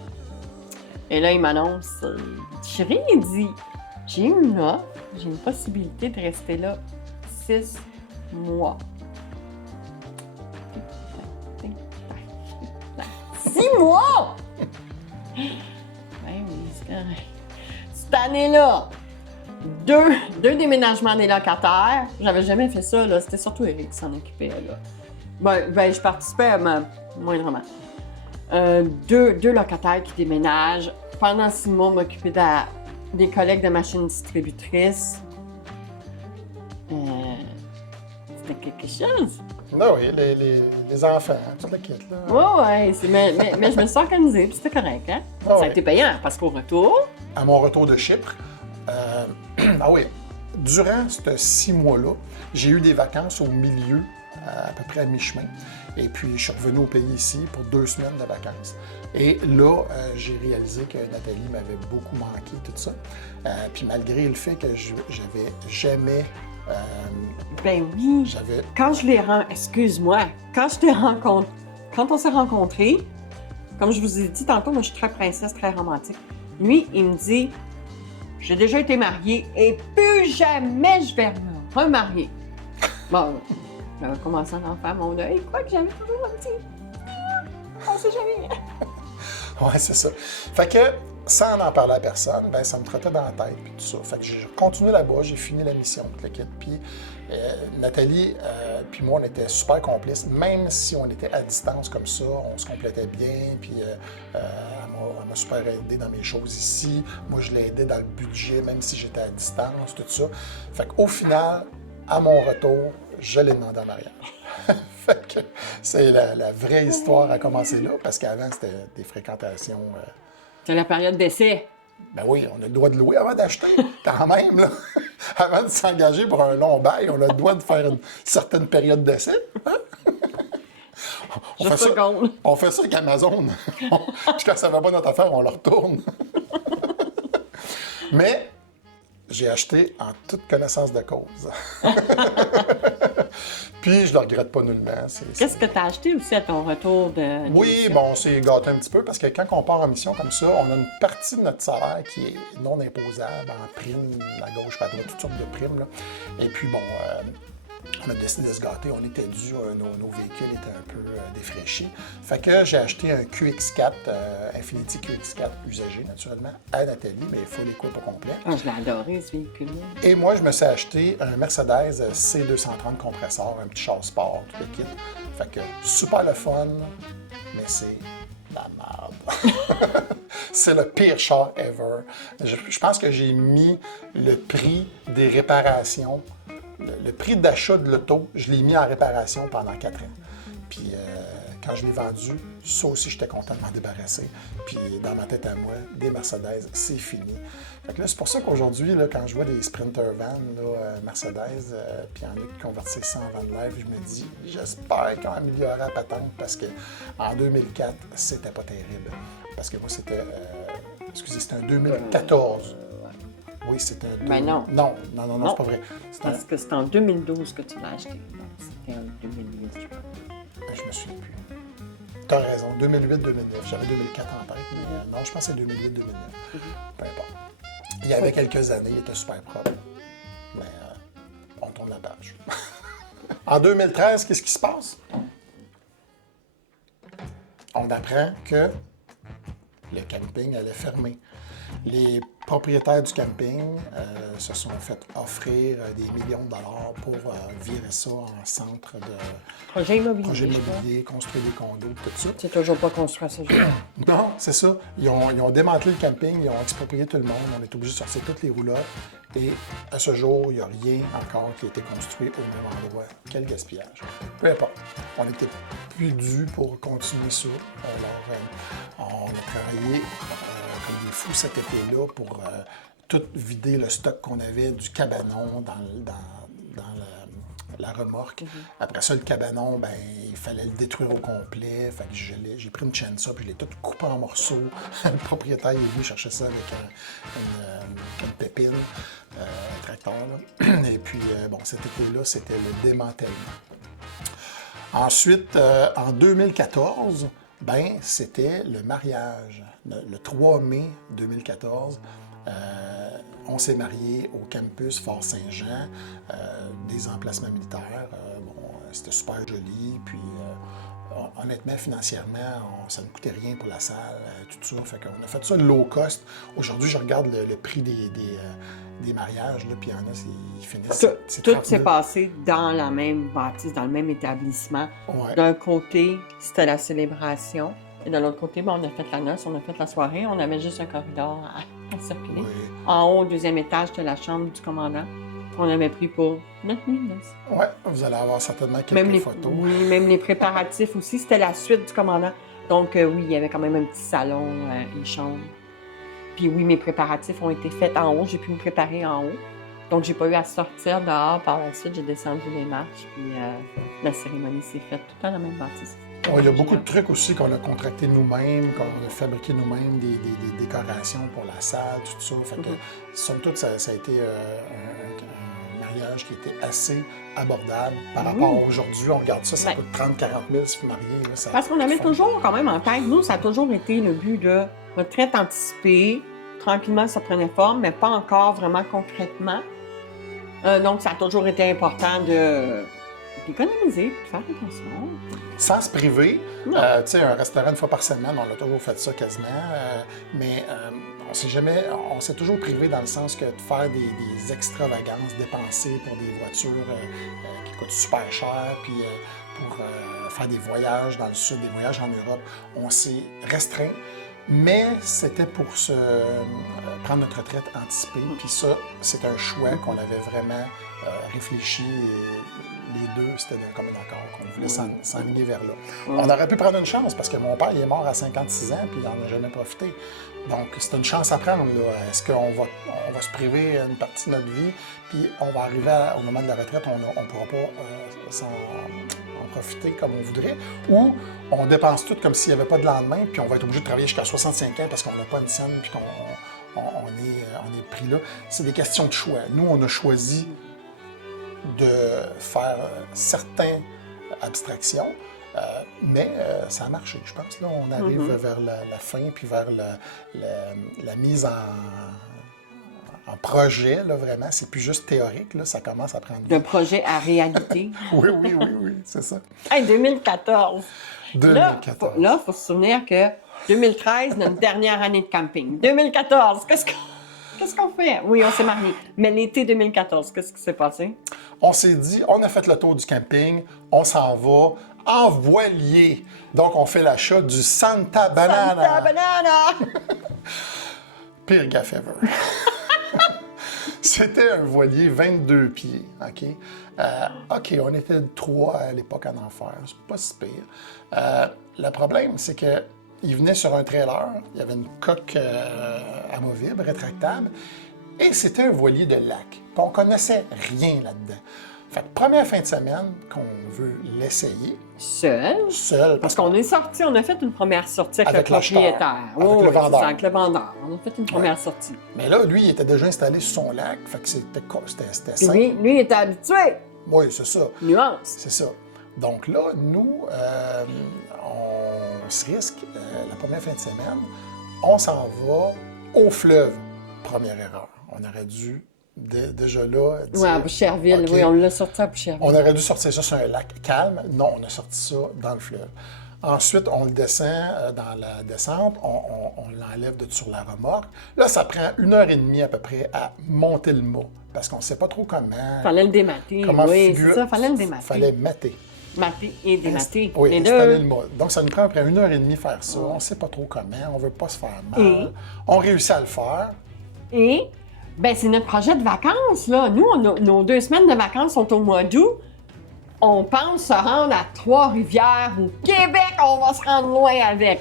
Et là, il m'annonce, chérie, il dit, j'ai une possibilité de rester là 6 mois. 6 mois! Ben oui, c'est correct. Cette année-là, deux déménagements des locataires. J'avais jamais fait ça, là. C'était surtout Eric qui s'en occupait, là. Ben, je participais, mais moindrement. 2 locataires qui déménagent. Pendant 6 mois, m'occuper des collègues de machines distributrices. C'était quelque chose. Non, oui, les enfants, toute la kit, là. Ouais, mais je me suis organisée, puis c'était correct, hein? Ah Ça a ouais. été payant, parce qu'au retour... À mon retour de Chypre, ah oui, durant ces 6 mois-là, j'ai eu des vacances au milieu, à peu près à mi-chemin. Et puis, je suis revenu au pays ici pour 2 semaines de vacances. Et là, j'ai réalisé que Nathalie m'avait beaucoup manqué, tout ça. Puis malgré le fait que j'avais jamais... Ben oui. j'avais... Quand je l'ai Excuse-moi. Quand on s'est rencontrés, comme je vous ai dit tantôt, moi, je suis très princesse, très romantique. Lui, il me dit, j'ai déjà été mariée et plus jamais je vais me remarier. Bon, j'avais commencé à en faire mon deuil. Quoi que j'avais toujours un petit... On sait jamais. Ouais, c'est ça. Fait que, sans en parler à personne, ben ça me trottait dans la tête, puis tout ça. Fait que j'ai continué là-bas, j'ai fini la mission, tout le kit. Puis Nathalie, puis moi, on était super complices, même si on était à distance comme ça, on se complétait bien, puis elle m'a super aidé dans mes choses ici. Moi, je l'ai aidé dans le budget, même si j'étais à distance, tout ça. Fait qu'au final, à mon retour, je l'ai demandé en mariage. Fait que c'est la vraie histoire à commencer là, parce qu'avant, c'était des fréquentations... C'est la période d'essai. Ben oui, on a le droit de louer avant d'acheter, quand même, là. Avant de s'engager pour un long bail, on a le droit de faire une certaine période d'essai. Hein? On fait ça avec Amazon. Puis quand ça ne va pas notre affaire, on le retourne. Mais j'ai acheté en toute connaissance de cause. Puis je ne le regrette pas nullement. Qu'est-ce que tu as acheté aussi à ton retour de Oui, bon, c'est gâté un petit peu parce que quand on part en mission comme ça, on a une partie de notre salaire qui est non imposable en primes, à gauche, à droite, toutes sortes de primes. Là. Et puis bon, on a décidé de se gâter. On était dû, nos véhicules étaient un peu défraîchis. Fait que j'ai acheté un QX4, Infiniti QX4 usagé, naturellement, à Nathalie, mais il faut l'écouter au complet. Ah, je l'ai adoré, ce véhicule-là. Et moi, je me suis acheté un Mercedes C230 compresseur, un petit char sport, tout le kit. Fait que super le fun, mais c'est la merde. C'est le pire char ever. Je pense que j'ai mis le prix des réparations. Le prix d'achat de l'auto, je l'ai mis en réparation pendant 4 ans. Puis quand je l'ai vendu, ça aussi, j'étais content de m'en débarrasser. Puis dans ma tête à moi, des Mercedes, c'est fini. Fait que là, c'est pour ça qu'aujourd'hui, là, quand je vois des Sprinter Van, là, Mercedes, puis il y en a qui convertissent ça en van life, je me dis, j'espère qu'ils ont amélioré la patente parce qu'en 2004, c'était pas terrible. Parce que moi, c'était un 2014. Oui, c'était un... Ben non. Non, c'est pas vrai. Parce que c'est en 2012 que tu l'as acheté. Donc, c'était en 2008, je crois. Je me souviens plus. T'as raison, 2008-2009. J'avais 2004 en tête, mais non, je pense que c'est 2008-2009. Peu importe. Il y avait quelques années, il était super propre. Mais on tourne la page. En 2013, qu'est-ce qui se passe? On apprend que le camping allait fermer. Les propriétaires du camping se sont fait offrir des millions de dollars pour virer ça en centre de Projet immobilier. construire des condos, tout ça. C'est toujours pas construit à ce jour. Non, c'est ça. Ils ont démantelé le camping, ils ont exproprié tout le monde, on est obligé de sortir toutes les roulottes. Et à ce jour, il n'y a rien encore qui a été construit au même endroit. Quel gaspillage. Peu importe. On n'était plus dû pour continuer ça. Alors, on a travaillé comme des fous cet été-là pour tout vider le stock qu'on avait du cabanon dans la remorque. Après ça, le cabanon, ben, il fallait le détruire au complet. Fait que j'ai pris une chaîne ça, puis je l'ai tout coupé en morceaux. Le propriétaire est venu chercher ça avec une pépine, un tracteur. Là. Et puis, bon, cet été-là, c'était le démantèlement. Ensuite, en 2014, ben, c'était le mariage. Le 3 mai 2014, on s'est mariés au campus Fort-Saint-Jean, des emplacements militaires. Bon, c'était super joli. Puis, honnêtement, financièrement, ça ne coûtait rien pour la salle, tout ça. Fait qu'on a fait ça low cost. Aujourd'hui, je regarde le prix des mariages, là, puis il y en a, ils finissent... Tout s'est passé dans la même bâtisse, dans le même établissement. Ouais. D'un côté, c'était la célébration. Et de l'autre côté, ben, on a fait la noce, on a fait la soirée. On avait juste un corridor à circuler. Oui. En haut, au deuxième étage, c'était la chambre du commandant. On avait pris pour notre nuit de noces. Oui, vous allez avoir certainement quelques photos. Oui, même les préparatifs aussi. C'était la suite du commandant. Donc, oui, il y avait quand même un petit salon, une chambre. Puis oui, mes préparatifs ont été faits en haut. J'ai pu me préparer en haut. Donc, j'ai pas eu à sortir dehors. Par la suite, j'ai descendu les marches. Puis la cérémonie s'est faite tout dans la même bâtisse. Il y a beaucoup de trucs aussi qu'on a contractés nous-mêmes, qu'on a fabriqué nous-mêmes, des décorations pour la salle, tout ça. Fait que, somme toute, ça a été un mariage qui était assez abordable par rapport à aujourd'hui. On regarde ça, ça Ouais. coûte 30-40 000 se marier. Là, ça- Parce qu'on avait toujours quand même en tête, nous, ça a toujours été le but de retraite anticipée. Tranquillement, ça prenait forme, mais pas encore vraiment concrètement. Donc, ça a toujours été important d'économiser, de faire attention. Sans se priver. Non. Tu sais, un restaurant une fois par semaine, on a toujours fait ça quasiment. Mais on s'est toujours privé dans le sens que de faire des extravagances, dépenser pour des voitures qui coûtent super cher, puis pour faire des voyages dans le sud, des voyages en Europe, on s'est restreint. Mais c'était pour prendre notre retraite anticipée. Puis ça, c'est un choix qu'on avait vraiment réfléchi. Et les deux, c'était d'un commun accord qu'on voulait s'enligner vers là. On aurait pu prendre une chance parce que mon père, il est mort à 56 ans puis il n'en a jamais profité. Donc, c'est une chance à prendre. Là. Est-ce qu'on va se priver une partie de notre vie puis on va arriver au moment de la retraite, on ne pourra pas en profiter comme on voudrait, ou on dépense tout comme s'il n'y avait pas de lendemain, puis on va être obligé de travailler jusqu'à 65 ans parce qu'on n'a pas une scène, puis qu'on est pris là. C'est des questions de choix. Nous, on a choisi de faire certaines abstractions, mais ça a marché, je pense. Là, on arrive vers la fin, puis vers la mise en projet, là, vraiment. C'est plus juste théorique, là, ça commence à prendre vie. De projet à réalité. Oui, c'est ça. Hey, 2014! 2014. Là, il faut se souvenir que 2013, notre dernière année de camping. 2014, qu'est-ce qu'on fait? Oui, on s'est mariés. Mais l'été 2014, qu'est-ce qui s'est passé? On s'est dit, on a fait le tour du camping, on s'en va en voilier. Donc, on fait l'achat du Santa Banana. Santa Banana! Pire gaffe ever. C'était un voilier 22 pieds, OK? OK, on était 3 à l'époque en enfer, c'est pas si pire. Le problème, c'est que il venait sur un trailer, il y avait une coque amovible, rétractable, et c'était un voilier de lac. Puis on connaissait rien là-dedans. Fait que première fin de semaine qu'on veut l'essayer, Seul? Parce qu'on est sorti, on a fait une première sortie avec le l'acheteur, propriétaire. avec le c'est vendeur. ça, avec le vendeur. On a fait une première sortie. mais là, lui, il était déjà installé sur son lac, fait que c'était Puis simple. lui, il était habitué. Oui, c'est ça. Nuance. C'est ça. Donc là, nous, on se risque, la première fin de semaine, on s'en va au fleuve. Première erreur. On aurait dû, déjà là, dire, Oui, à Boucherville. OK, Oui, on l'a sorti à Boucherville. on aurait dû sortir ça sur un lac calme. Non, on a sorti ça dans le fleuve. Ensuite, on le descend dans la descente, on l'enlève sur la remorque. Là, ça prend 1h30 à peu près à monter le mât, parce qu'on ne sait pas trop comment... Fallait le démater. Comment Oui, figure- c'est ça, fallait le démater. Fallait mater. Mater et démater. Oui, les installer le deux. mât. Donc, ça nous prend après 1h30 faire ça. On ne sait pas trop comment, on ne veut pas se faire mal. Et? On réussit à le faire. Et, ben c'est notre projet de vacances, là. Nous, nos 2 semaines de vacances sont au mois d'août. On pense se rendre à Trois-Rivières, au Québec. On va se rendre loin avec.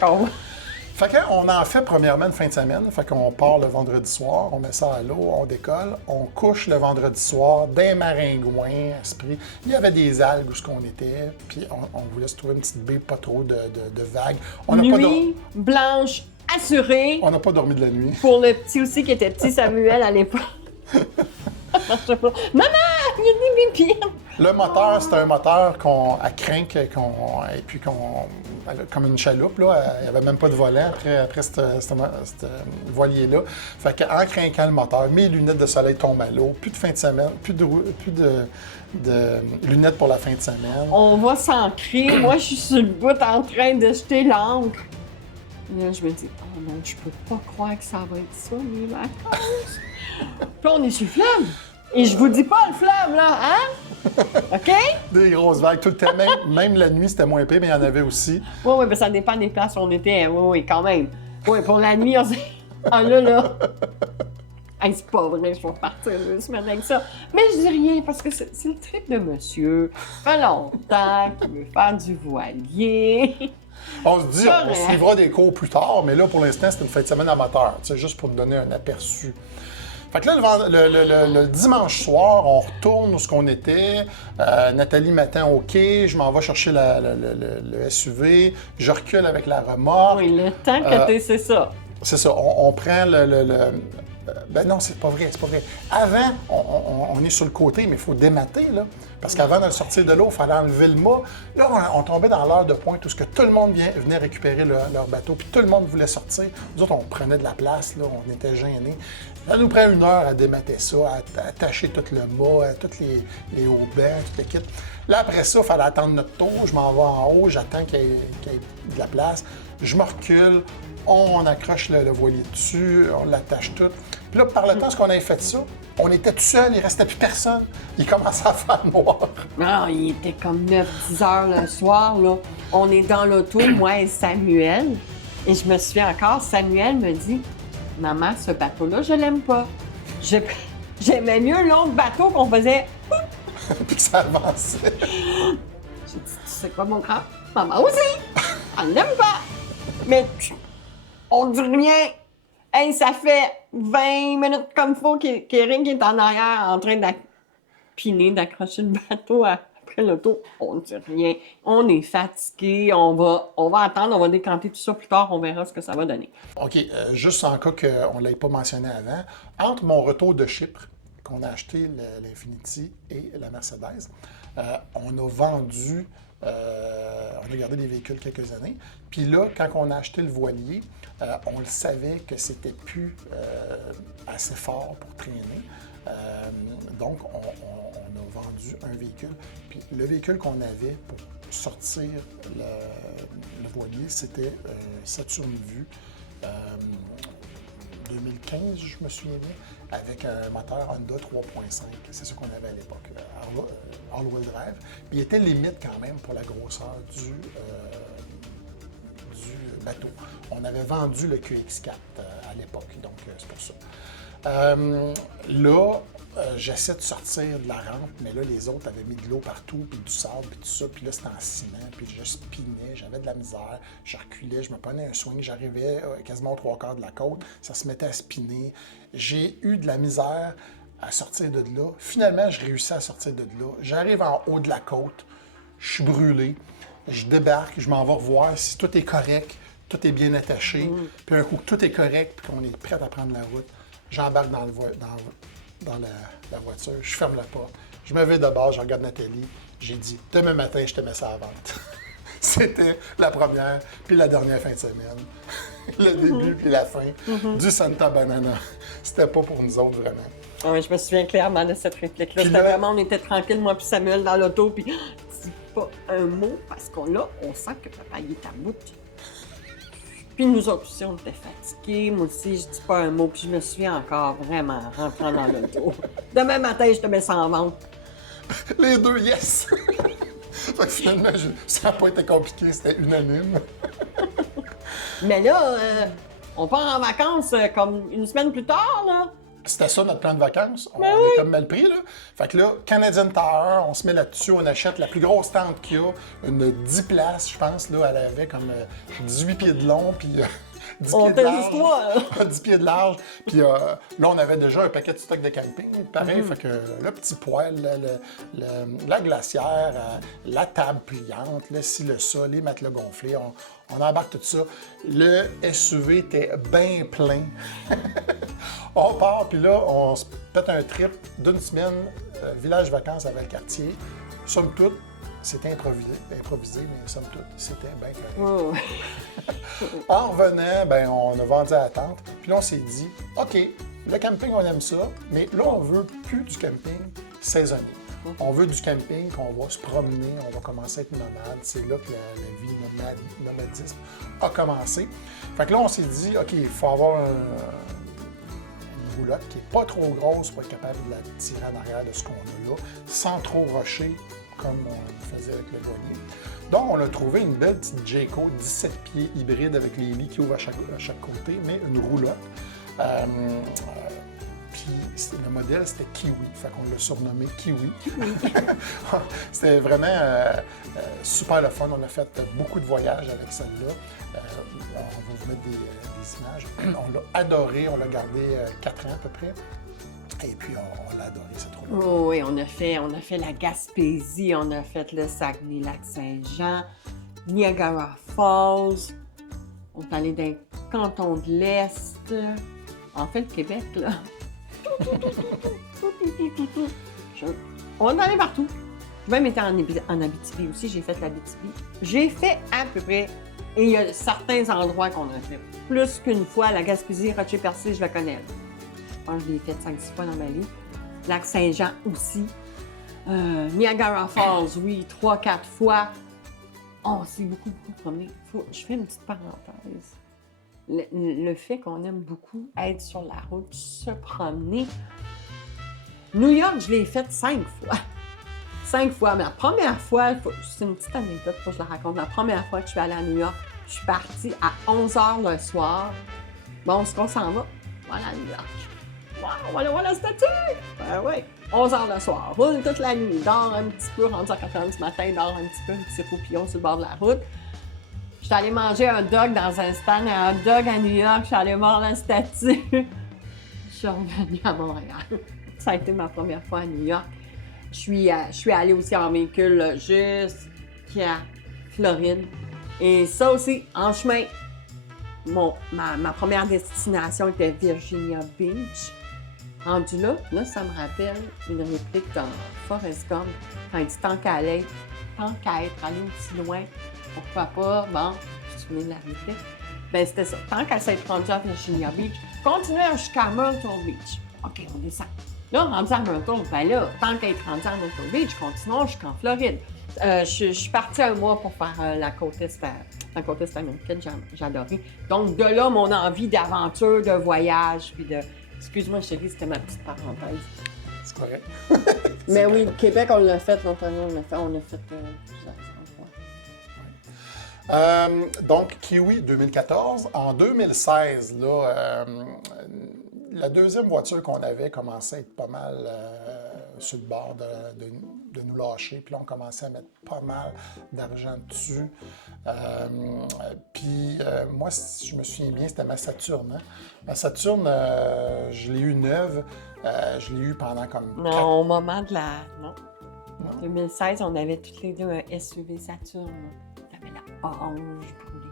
Fait qu'on en fait premièrement une fin de semaine. Fait qu'on part le vendredi soir, on met ça à l'eau, on décolle, on couche le vendredi soir d'un maringouin, esprit. Il y avait des algues où ce qu'on était, puis on voulait se trouver une petite baie, pas trop de vagues. On n'a pas, Nuit blanche assurée. on n'a pas dormi de la nuit. Pour le petit aussi qui était petit Samuel à l'époque. Je sais pas. Maman, il y a des pieds. Le moteur, c'était un moteur à crinque, et puis comme une chaloupe, là. Il n'y avait même pas de volant après ce voilier-là. Fait qu'en crinquant le moteur, mes lunettes de soleil tombent à l'eau, plus de fin de semaine, plus de lunettes pour la fin de semaine. On va s'ancrer. Moi, je suis sur le bout en train de jeter l'encre. Là, je me dis, oh non, je peux pas croire que ça va être ça, mes vacances. Puis là, on est sur le fleuve. Et je vous dis pas le fleuve, là, hein? OK? Des grosses vagues tout le temps. Même la nuit, c'était moins épais, mais il y en avait aussi. Oui, mais ça dépend des places où on était. Oui, quand même. Oui, pour la nuit, on s'est... Ah là. Hey, c'est pas vrai, je vais repartir 2 semaines avec ça. Mais je dis rien, parce que c'est le trip de monsieur. Ça fait longtemps qu'il veut faire du voilier. On se dit, on Correct. suivra des cours plus tard, mais là, pour l'instant, c'était une fin de semaine amateur, tu sais, juste pour te donner un aperçu. Fait que là, le dimanche soir, on retourne où ce qu'on était. Nathalie m'attend au quai, je m'en vais chercher le SUV, je recule avec la remorque. Oui, le temps que c'est ça. C'est ça, on prend Ben non, c'est pas vrai, c'est pas vrai. Avant, on est sur le côté, mais il faut démater, là. Parce qu'avant de sortir de l'eau, il fallait enlever le mât. Là, on tombait dans l'heure de pointe où ce que tout le monde venait récupérer leur bateau, puis tout le monde voulait sortir. Nous autres, on prenait de la place, là, on était gênés. Ça nous prend 1 heure à démater ça, à attacher tout le mât, tous les haubans, tout le kit. Là, après ça, il fallait attendre notre tour. Je m'en vais en haut, j'attends qu'il y ait de la place. Je me recule, on accroche le voilier dessus, on l'attache tout. Puis là, par le temps, qu'on avait fait ça, on était tout seul, il ne restait plus personne. Il commençait à faire noir. Non, il était comme 9-10 heures le soir, là. On est dans l'auto, moi et Samuel. Et je me souviens encore, Samuel me dit « Maman, ce bateau-là, je l'aime pas. J'aimais mieux l'autre bateau qu'on faisait... » Puis que ça avançait. J'ai dit « Tu sais quoi, mon grand? Maman aussi! Elle l'aime pas! Mais on dit rien! Hey, ça fait 20 minutes comme faut qu'Éric est en arrière en train d'accrocher le bateau après l'auto. On ne dit rien. On est fatigué. On va attendre. On va décanter tout ça plus tard. On verra ce que ça va donner. OK. Juste en cas qu'on ne l'ait pas mentionné avant, entre mon retour de Chypre, qu'on a acheté l'Infinity et la Mercedes, on a vendu... on a gardé des véhicules quelques années. Puis là, quand on a acheté le voilier, on le savait que c'était plus assez fort pour traîner. Donc, on a vendu un véhicule. Puis le véhicule qu'on avait pour sortir le voilier, c'était Saturn Vue 2015, je me souviens bien, avec un moteur Honda 3.5. C'est ce qu'on avait à l'époque, all-wheel drive. Puis il était limite quand même pour la grosseur du bateau. On avait vendu le QX4 à l'époque, donc c'est pour ça. Là, j'essaie de sortir de la rampe, mais là, les autres avaient mis de l'eau partout, puis du sable, puis tout ça. Puis là, c'était en ciment, puis je spinais, j'avais de la misère. Je reculais, je me prenais un swing, j'arrivais quasiment aux 3/4 de la côte. Ça se mettait à spinner. J'ai eu de la misère à sortir de là. Finalement, je réussis à sortir de là. J'arrive en haut de la côte, je suis brûlé. Je débarque, je m'en vais revoir si tout est correct, tout est bien attaché. Puis un coup, tout est correct, puis qu'on est prêt à prendre la route, j'embarque dans la voiture, je ferme la porte, je me vais de bord, je regarde Nathalie, j'ai dit « Demain matin, je te mets ça à la vente. » C'était la première puis la dernière fin de semaine. Le début puis la fin du Santa Banana. C'était pas pour nous autres, vraiment. Ouais, je me souviens clairement de cette réplique-là. C'était vraiment, on était tranquille, moi puis Samuel, dans l'auto, puis dis pas un mot, parce qu'on sent que papa, il est à bout. Puis nous autres aussi, on était fatigués. Moi aussi, je dis pas un mot, puis je me souviens encore vraiment rentrant dans l'auto. Demain matin, je te mets ça en vente. Les deux, yes! Fait que finalement, ça n'a pas été compliqué, c'était unanime. Mais là, on part en vacances comme une semaine plus tard, là. C'était ça notre plan de vacances. On est comme mal pris, là. Fait que là, Canadian Tower, on se met là-dessus, on achète la plus grosse tente qu'il y a, une 10 places, je pense, là. Elle avait comme 18 pieds de long, puis 10 pieds de large. 10 pieds de large. Puis là, on avait déjà un paquet de stock de camping, pareil. Fait que le petit poêle, la glacière, la table pliante, le ci, le ça, les matelas gonflés, on embarque tout ça. Le SUV était bien plein. On part, puis là, on se pète un trip d'une semaine, village vacances à Valcartier. Somme toute, c'était improvisé, mais somme toute, c'était bien correct. En revenant, ben, on a vendu à la tente, puis là, on s'est dit, OK, le camping, on aime ça, mais là, on veut plus du camping saisonnier. On veut du camping, qu'on va se promener, on va commencer à être nomade. C'est là que la vie nomadisme a commencé. Fait que là, on s'est dit, OK, il faut avoir une roulotte qui n'est pas trop grosse pour être capable de la tirer en arrière de ce qu'on a là, sans trop rusher comme on faisait avec le voilier. Donc, on a trouvé une belle petite Jayco 17 pieds hybride avec les lits qui ouvrent à chaque côté, mais une roulotte. Puis le modèle, c'était Kiwi. Fait qu'on l'a surnommé Kiwi. C'était vraiment super le fun. On a fait beaucoup de voyages avec celle-là. On va vous mettre des images. On l'a adoré. On l'a gardé 4 ans à peu près. Et puis, on l'a adoré, cette roulotte. Oh, oui, on a fait la Gaspésie, on a fait le Saguenay-Lac-Saint-Jean, Niagara Falls. On est allé dans le canton de l'Est. En fait, le Québec, là, On en allait partout. J'ai même été en Abitibi aussi, j'ai fait l'Abitibi. J'ai fait à peu près, et il y a certains endroits qu'on a fait plus qu'une fois. La Gaspésie, Rocher-Percé, je la connais. Je pense que je l'ai fait 5-6 fois dans ma vie. Lac Saint-Jean aussi. Niagara Falls, oui, 3-4 fois. On s'est beaucoup promené. Je fais une petite parenthèse. Le fait qu'on aime beaucoup être sur la route, se promener. New York, je l'ai fait 5 fois. 5 fois. Mais la première fois, c'est une petite anecdote, faut que je la raconte. La première fois que je suis allée à New York, je suis partie à 11h le soir. Bon, est-ce qu'on s'en va? Voilà, à New York. Wow, on va aller voir la statue! Ben oui. 11h le soir. Roule toute la nuit. Dors un petit peu, rendu à 4h du matin, dors un petit peu, un petit roupillon sur le bord de la route. Je suis allée manger un hot dog dans un stand à hot dog à New York. Je suis allée voir la statue. Je suis revenue à Montréal. Ça a été ma première fois à New York. Je suis allée aussi en véhicule jusqu'à Floride. Et ça aussi, en chemin, ma première destination était Virginia Beach. Rendu là, ça me rappelle une réplique dans Forrest Gump. Quand il dit tant qu'à être allé aussi loin, pourquoi pas, bon, je me souviens de la réplique. Ben c'était ça. Tant qu'à s'être rendu à Virginia Beach, continuez jusqu'à Myrtle Beach. OK, on descend. Là, rendu à Myrtle, ben là, tant qu'à être rendu à Myrtle Beach, continuons jusqu'en Floride. Je suis partie un mois pour faire la côte est américaine, j'adorais. Donc, de là, mon envie d'aventure, de voyage, puis de... Excuse-moi, chérie, c'était ma petite parenthèse. C'est correct. Mais oui, le Québec, on l'a fait, l'Ontario, on a fait plusieurs endroits. Donc, Kiwi 2014. En 2016, là, la deuxième voiture qu'on avait commençait à être pas mal sur le bord de nous lâcher. Puis là, on commençait à mettre pas mal d'argent dessus. Puis moi, si je me souviens bien, c'était ma Saturne. Hein? Ma Saturne, je l'ai eue neuve. Je l'ai eue pendant comme... Non, au moment de la... Non. En 2016, on avait toutes les deux un SUV Saturne. T'avais la orange brûlée.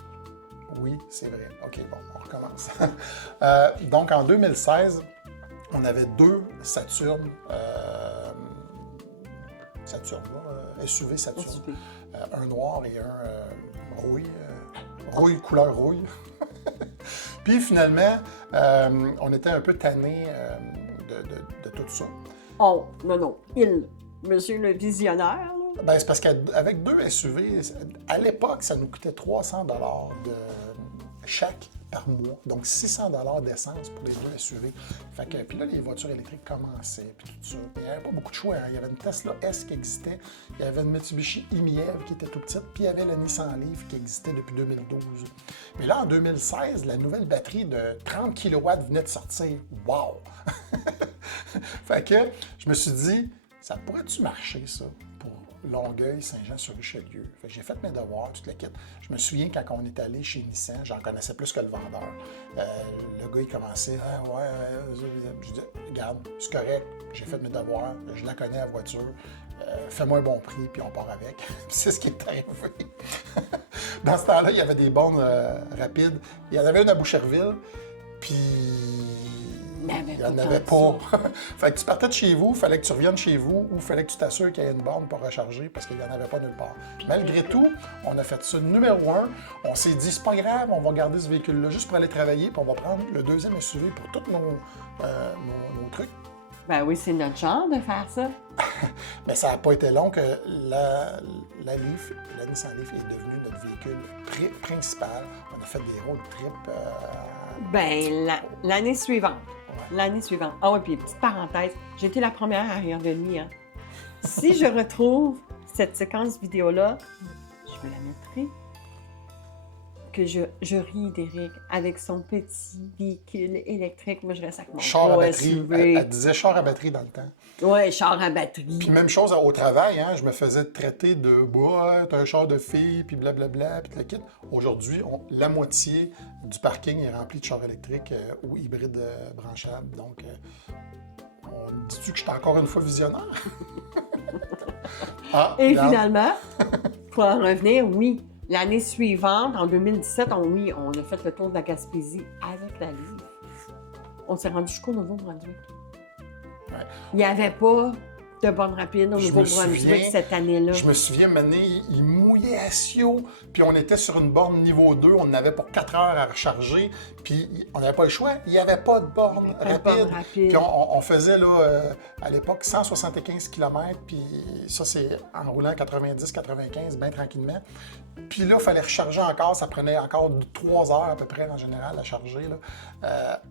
Oui, c'est vrai. OK, bon, on recommence. Donc, en 2016, on avait deux Saturnes. SUV Saturne. Un noir et un rouille, couleur rouille. Puis finalement, on était un peu tannés de tout ça. Oh, non. Monsieur le visionnaire, là. Ben, c'est parce qu'avec deux SUV, à l'époque, ça nous coûtait 300 $ de chaque par mois. Donc, 600 $ d'essence pour les deux SUV. Fait que, puis là, les voitures électriques commençaient, puis tout ça. Il n'y avait pas beaucoup de choix. Hein. Il y avait une Tesla S qui existait, il y avait une Mitsubishi e-Miev qui était tout petite, puis il y avait la Nissan Leaf qui existait depuis 2012. Mais là, en 2016, la nouvelle batterie de 30 kW venait de sortir. Wow! Fait que je me suis dit, ça pourrait-tu marcher, ça, pour Longueuil, Saint-Jean-sur-Richelieu? J'ai fait mes devoirs, toute la kit. Je me souviens quand on est allé chez Nissan, j'en connaissais plus que le vendeur. Le gars, il commençait, je dis, regarde, c'est correct, j'ai fait mes devoirs, je la connais, la voiture, fais-moi un bon prix, puis on part avec. C'est ce qui est arrivé. Dans ce temps-là, il y avait des bornes rapides. Il y en avait une à Boucherville, puis... il n'y en avait pas. Fait que tu partais de chez vous, il fallait que tu reviennes chez vous ou il fallait que tu t'assures qu'il y ait une borne pour recharger parce qu'il n'y en avait pas nulle part. Malgré tout, on a fait ça numéro 1. On s'est dit, c'est pas grave, on va garder ce véhicule-là juste pour aller travailler puis on va prendre le deuxième SUV pour tous nos trucs. Ben oui, c'est notre genre de faire ça. Mais ça n'a pas été long que la Nissan Leaf est devenue notre véhicule principal. On a fait des road trips. Ben, l'année suivante. Ouais. L'année suivante. Ah oui, puis petite parenthèse, j'ai été la première arrière de lui. Hein. Si je retrouve cette séquence vidéo-là, je me la mettrai, que je ris d'Éric avec son petit véhicule électrique. Moi, je reste avec mon char à batterie. SUV. Elle disait char à batterie dans le temps. Oui, char à batterie. Puis même chose au travail, hein, je me faisais traiter de « t'as un char de fille, puis blablabla, puis le kit ». Aujourd'hui, la moitié du parking est rempli de chars électriques ou hybrides branchables. Donc, on dit-tu que je suis encore une fois visionnaire? Et finalement, pour en revenir, oui. L'année suivante, en 2017, on a fait le tour de la Gaspésie avec la Leaf. On s'est rendu jusqu'au Nouveau-Brunswick. Ouais. Il n'y avait pas de borne rapide au Je me Nouveau-Brunswick souviens- cette année-là. Je me souviens, maintenant, il mouillait à Sio, puis on était sur une borne niveau 2, on en avait pour 4 heures à recharger, puis on n'avait pas le choix, il n'y avait pas de borne Il y avait pas de rapide. borne rapide. Puis on faisait, là, à l'époque, 175 km, puis ça, c'est en roulant 90-95, bien tranquillement. Puis là, il fallait recharger encore, ça prenait encore 3 heures à peu près, en général, à charger, là.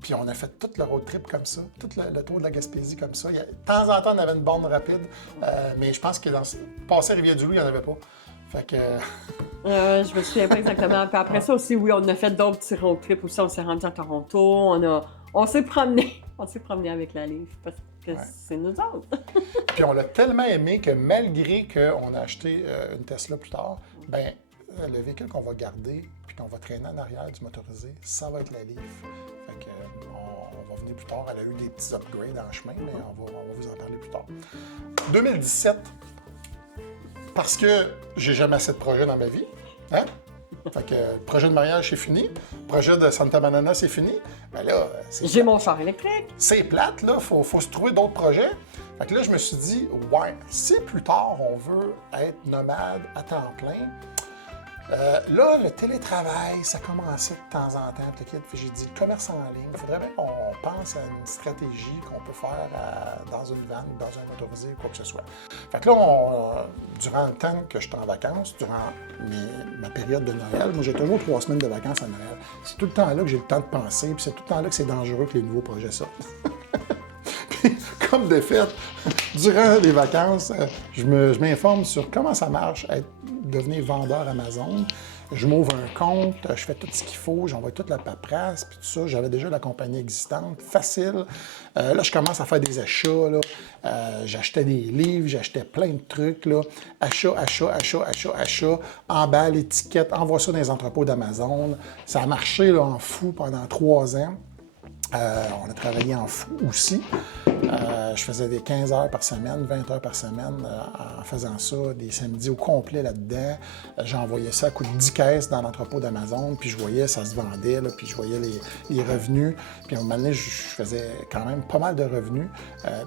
Puis on a fait tout le road trip comme ça, tout le tour de la Gaspésie comme ça. De temps en temps, on avait une borne rapide, mais je pense que passé Rivière-du-Loup, il n'y en avait pas. Fait que... Je me souviens pas exactement. Puis après ça aussi, oui, on a fait d'autres petits road trips aussi. On s'est rendu à Toronto. On s'est promené. On s'est promené avec la livre parce que c'est nous autres. Puis on l'a tellement aimé que malgré qu'on a acheté une Tesla plus tard, ben le véhicule qu'on va garder puis qu'on va traîner en arrière du motorisé, ça va être la Leaf. Fait que on va venir plus tard. Elle a eu des petits upgrades en chemin, mais on va vous en parler plus tard. 2017, parce que j'ai jamais assez de projets dans ma vie, hein? Fait que le projet de mariage, c'est fini. Le projet de Santa Banana, c'est fini. Ben là, J'ai mon char électrique. c'est plate, là. Faut se trouver d'autres projets. Fait que là, je me suis dit, ouais, si plus tard, on veut être nomade à temps plein, là, le télétravail, ça commençait de temps en temps. Puis j'ai dit, le commerce en ligne, il faudrait bien qu'on pense à une stratégie qu'on peut faire dans une vanne, dans un motorisé, quoi que ce soit. Fait que là, durant le temps que j'étais en vacances, durant ma période de Noël, moi, j'ai toujours 3 semaines de vacances à Noël. C'est tout le temps là que j'ai le temps de penser, puis c'est tout le temps là que c'est dangereux que les nouveaux projets sortent. Puis, comme de fait, durant les vacances, je m'informe sur comment ça marche, devenir vendeur Amazon. Je m'ouvre un compte, je fais tout ce qu'il faut, j'envoie toute la paperasse, puis tout ça. J'avais déjà la compagnie existante, facile. Là, je commence à faire des achats. Là. J'achetais des livres, j'achetais plein de trucs. Là. Achat, emballe, étiquette, envoie ça dans les entrepôts d'Amazon. Ça a marché là, en fou pendant 3 ans. On a travaillé en fou aussi. Je faisais des 15 heures par semaine, 20 heures par semaine en faisant ça, des samedis au complet là-dedans. J'envoyais ça à coût de 10 caisses dans l'entrepôt d'Amazon, puis je voyais, ça se vendait, là, puis je voyais les revenus. Puis à un moment donné, je faisais quand même pas mal de revenus,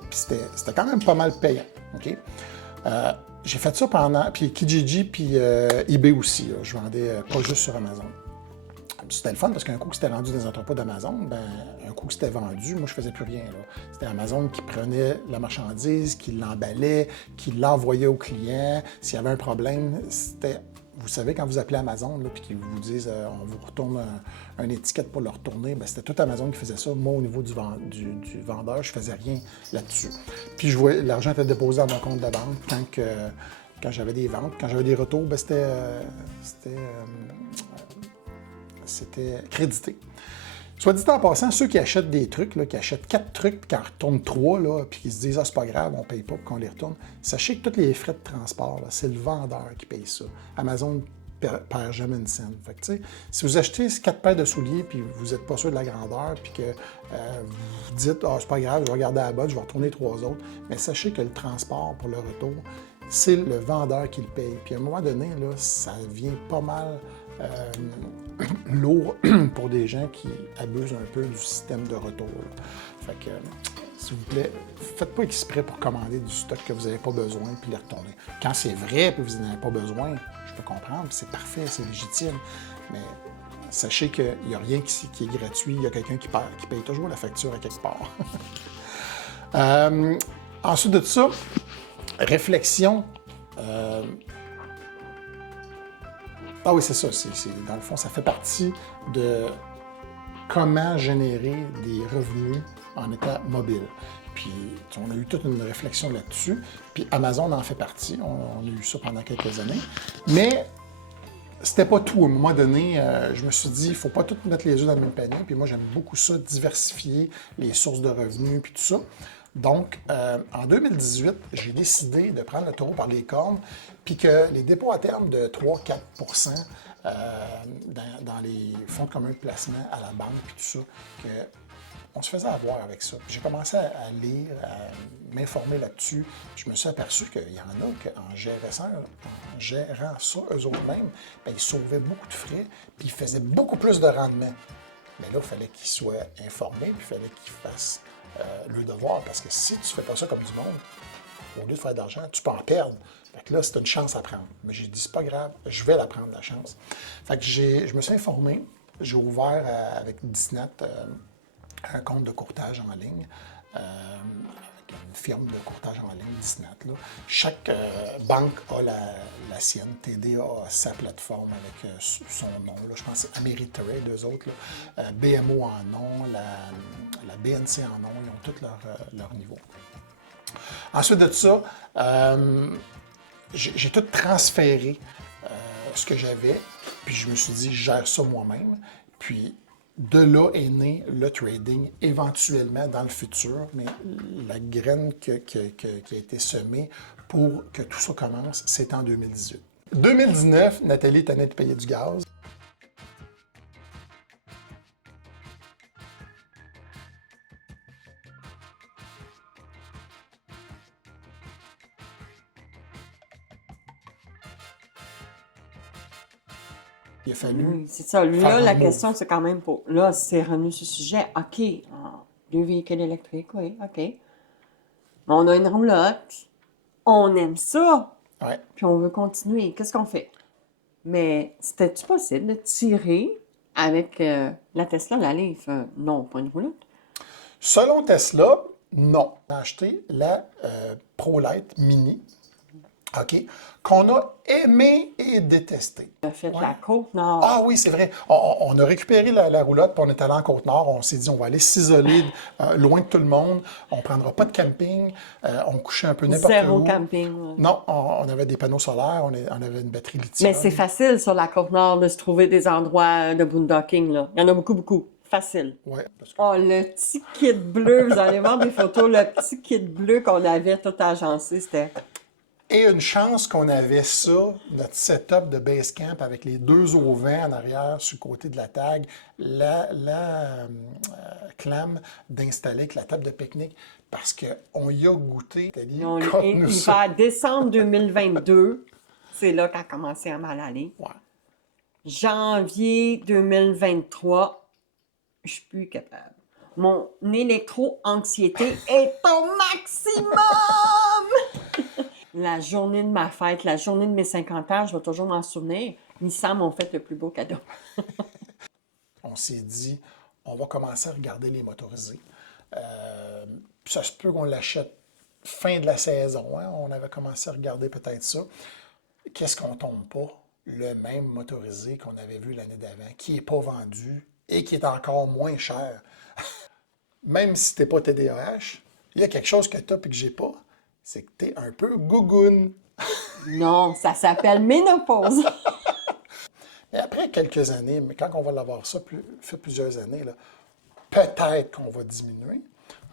puis c'était quand même pas mal payant. OK? J'ai fait ça pendant, puis Kijiji, puis eBay aussi. Là. Je vendais pas juste sur Amazon. C'était le fun parce qu'un coup que c'était rendu dans les entrepôts d'Amazon, ben un coup que c'était vendu, moi je faisais plus rien. C'était Amazon qui prenait la marchandise, qui l'emballait, qui l'envoyait au client. S'il y avait un problème, c'était... Vous savez, quand vous appelez Amazon, là, puis qu'ils vous disent on vous retourne une étiquette pour le retourner, ben, c'était tout Amazon qui faisait ça. Moi, au niveau du vendeur, je faisais rien là-dessus. Puis je voyais, l'argent était déposé dans mon compte de banque quand j'avais des ventes. Quand j'avais des retours, ben, c'était crédité. Soit dit en passant, ceux qui achètent des trucs, là, qui achètent 4 trucs, puis qui en retournent 3, là, puis qui se disent « Ah, c'est pas grave, on paye pas pour qu'on les retourne », sachez que tous les frais de transport, là, c'est le vendeur qui paye ça. Amazon perd jamais une scène. Fait que, si vous achetez 4 paires de souliers, puis vous n'êtes pas sûr de la grandeur, puis que vous dites « Ah, c'est pas grave, je vais regarder à la botte, je vais retourner 3 autres », mais sachez que le transport pour le retour, c'est le vendeur qui le paye. Puis à un moment donné, là, ça devient pas mal lourd pour des gens qui abusent un peu du système de retour. Là. Fait que, s'il vous plaît, faites pas exprès pour commander du stock que vous n'avez pas besoin puis les retourner. Quand c'est vrai et que vous n'en avez pas besoin, je peux comprendre, c'est parfait, c'est légitime, mais sachez qu'il n'y a rien qui est gratuit, il y a quelqu'un qui paye toujours la facture à quelque part. Ensuite de ça, réflexion. Ah oui, c'est ça. Dans le fond, ça fait partie de comment générer des revenus en état mobile. Puis, on a eu toute une réflexion là-dessus. Puis, Amazon en fait partie. On a eu ça pendant quelques années. Mais, c'était pas tout. À un moment donné, je me suis dit, il ne faut pas tout mettre les œufs dans le même panier. Puis moi, j'aime beaucoup ça, diversifier les sources de revenus, puis tout ça. Donc, en 2018, j'ai décidé de prendre le taureau par les cornes, puis que les dépôts à terme de 3-4 dans les fonds communs de placement à la banque, puis tout ça, on se faisait avoir avec ça. J'ai commencé à lire, à m'informer là-dessus. Je me suis aperçu qu'il y en a qu'en gérant ça eux-mêmes, bien, ils sauvaient beaucoup de frais, puis ils faisaient beaucoup plus de rendement. Mais là, il fallait qu'ils soient informés, puis il fallait qu'ils fassent le devoir, parce que si tu ne fais pas ça comme du monde, au lieu de faire de l'argent, tu peux en perdre. Fait que là, c'est une chance à prendre. Mais j'ai dit, c'est pas grave, je vais la prendre, la chance. Fait que je me suis informé, j'ai ouvert avec Disnet un compte de courtage en ligne, avec une firme de courtage en ligne, Disnet. Là. Chaque banque a la sienne. TD a sa plateforme avec son nom. Là. Je pense que c'est Ameritrade, eux autres. Là. BMO en ont, la BNC en ont, ils ont tous leur niveau. Ensuite de ça, j'ai tout transféré ce que j'avais, puis je me suis dit, je gère ça moi-même. Puis de là est né le trading éventuellement dans le futur, mais la graine qui a été semée pour que tout ça commence, c'est en 2018. 2019, Nathalie est allée de payer du gaz. Il a fallu. Oui, c'est ça. Là, faire la un move. question, c'est quand même pour. Là, c'est revenu ce sujet. OK, 2 véhicules électriques, oui, OK. On a une roulotte. On aime ça. Ouais. Puis on veut continuer. Qu'est-ce qu'on fait? Mais c'était-tu possible de tirer avec la Tesla, la Leaf? Non, pas une roulotte. Selon Tesla, non. On a acheté la ProLite Mini, OK, qu'on a aimé et détesté. On a fait Ouais. la Côte-Nord. Ah oui, c'est vrai. On a récupéré la roulotte, puis on est allé en Côte-Nord. On s'est dit, on va aller s'isoler loin de tout le monde. On ne prendra pas de camping. On couchait un peu n'importe où. Zéro camping. Ouais. Non, on avait des panneaux solaires, on avait une batterie lithium. Mais c'est facile sur la Côte-Nord de se trouver des endroits de boondocking, là. Il y en a beaucoup, beaucoup. Facile. Ouais, parce que- Oh, le petit kit bleu, vous allez voir des photos, le petit kit bleu qu'on avait tout agencé, c'était... Et une chance qu'on avait ça, notre setup de Basecamp avec les 2 auvents en arrière sur le côté de la tag, la clame d'installer avec la table de pique-nique, parce qu'on y a goûté. Hiver, décembre 2022, c'est là qu'a commencé à mal aller. Ouais. Janvier 2023, je suis plus capable. Mon électro-anxiété est au maximum! La journée de ma fête, la journée de mes 50 ans, je vais toujours m'en souvenir. Nissan m'ont fait le plus beau cadeau. On s'est dit, on va commencer à regarder les motorisés. Puis ça se peut qu'on l'achète fin de la saison. Hein? On avait commencé à regarder peut-être ça. Qu'est-ce qu'on tombe pas? Le même motorisé qu'on avait vu l'année d'avant, qui n'est pas vendu et qui est encore moins cher. Même si tu n'es pas TDAH, il y a quelque chose que tu as et que j'ai pas, c'est que tu es un peu gougoune. Non, ça s'appelle ménopause. Mais après quelques années, mais quand on va l'avoir ça fait plusieurs années, là, peut-être qu'on va diminuer.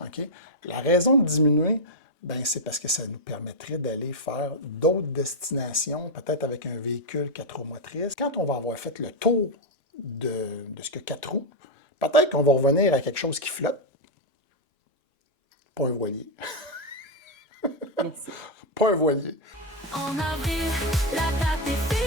OK? La raison de diminuer, ben, c'est parce que ça nous permettrait d'aller faire d'autres destinations, peut-être avec un véhicule 4 roues motrices. Quand on va avoir fait le tour de ce que 4 roues, peut-être qu'on va revenir à quelque chose qui flotte. Pas un voilier. Merci. Pas un voilier. En avril, la date est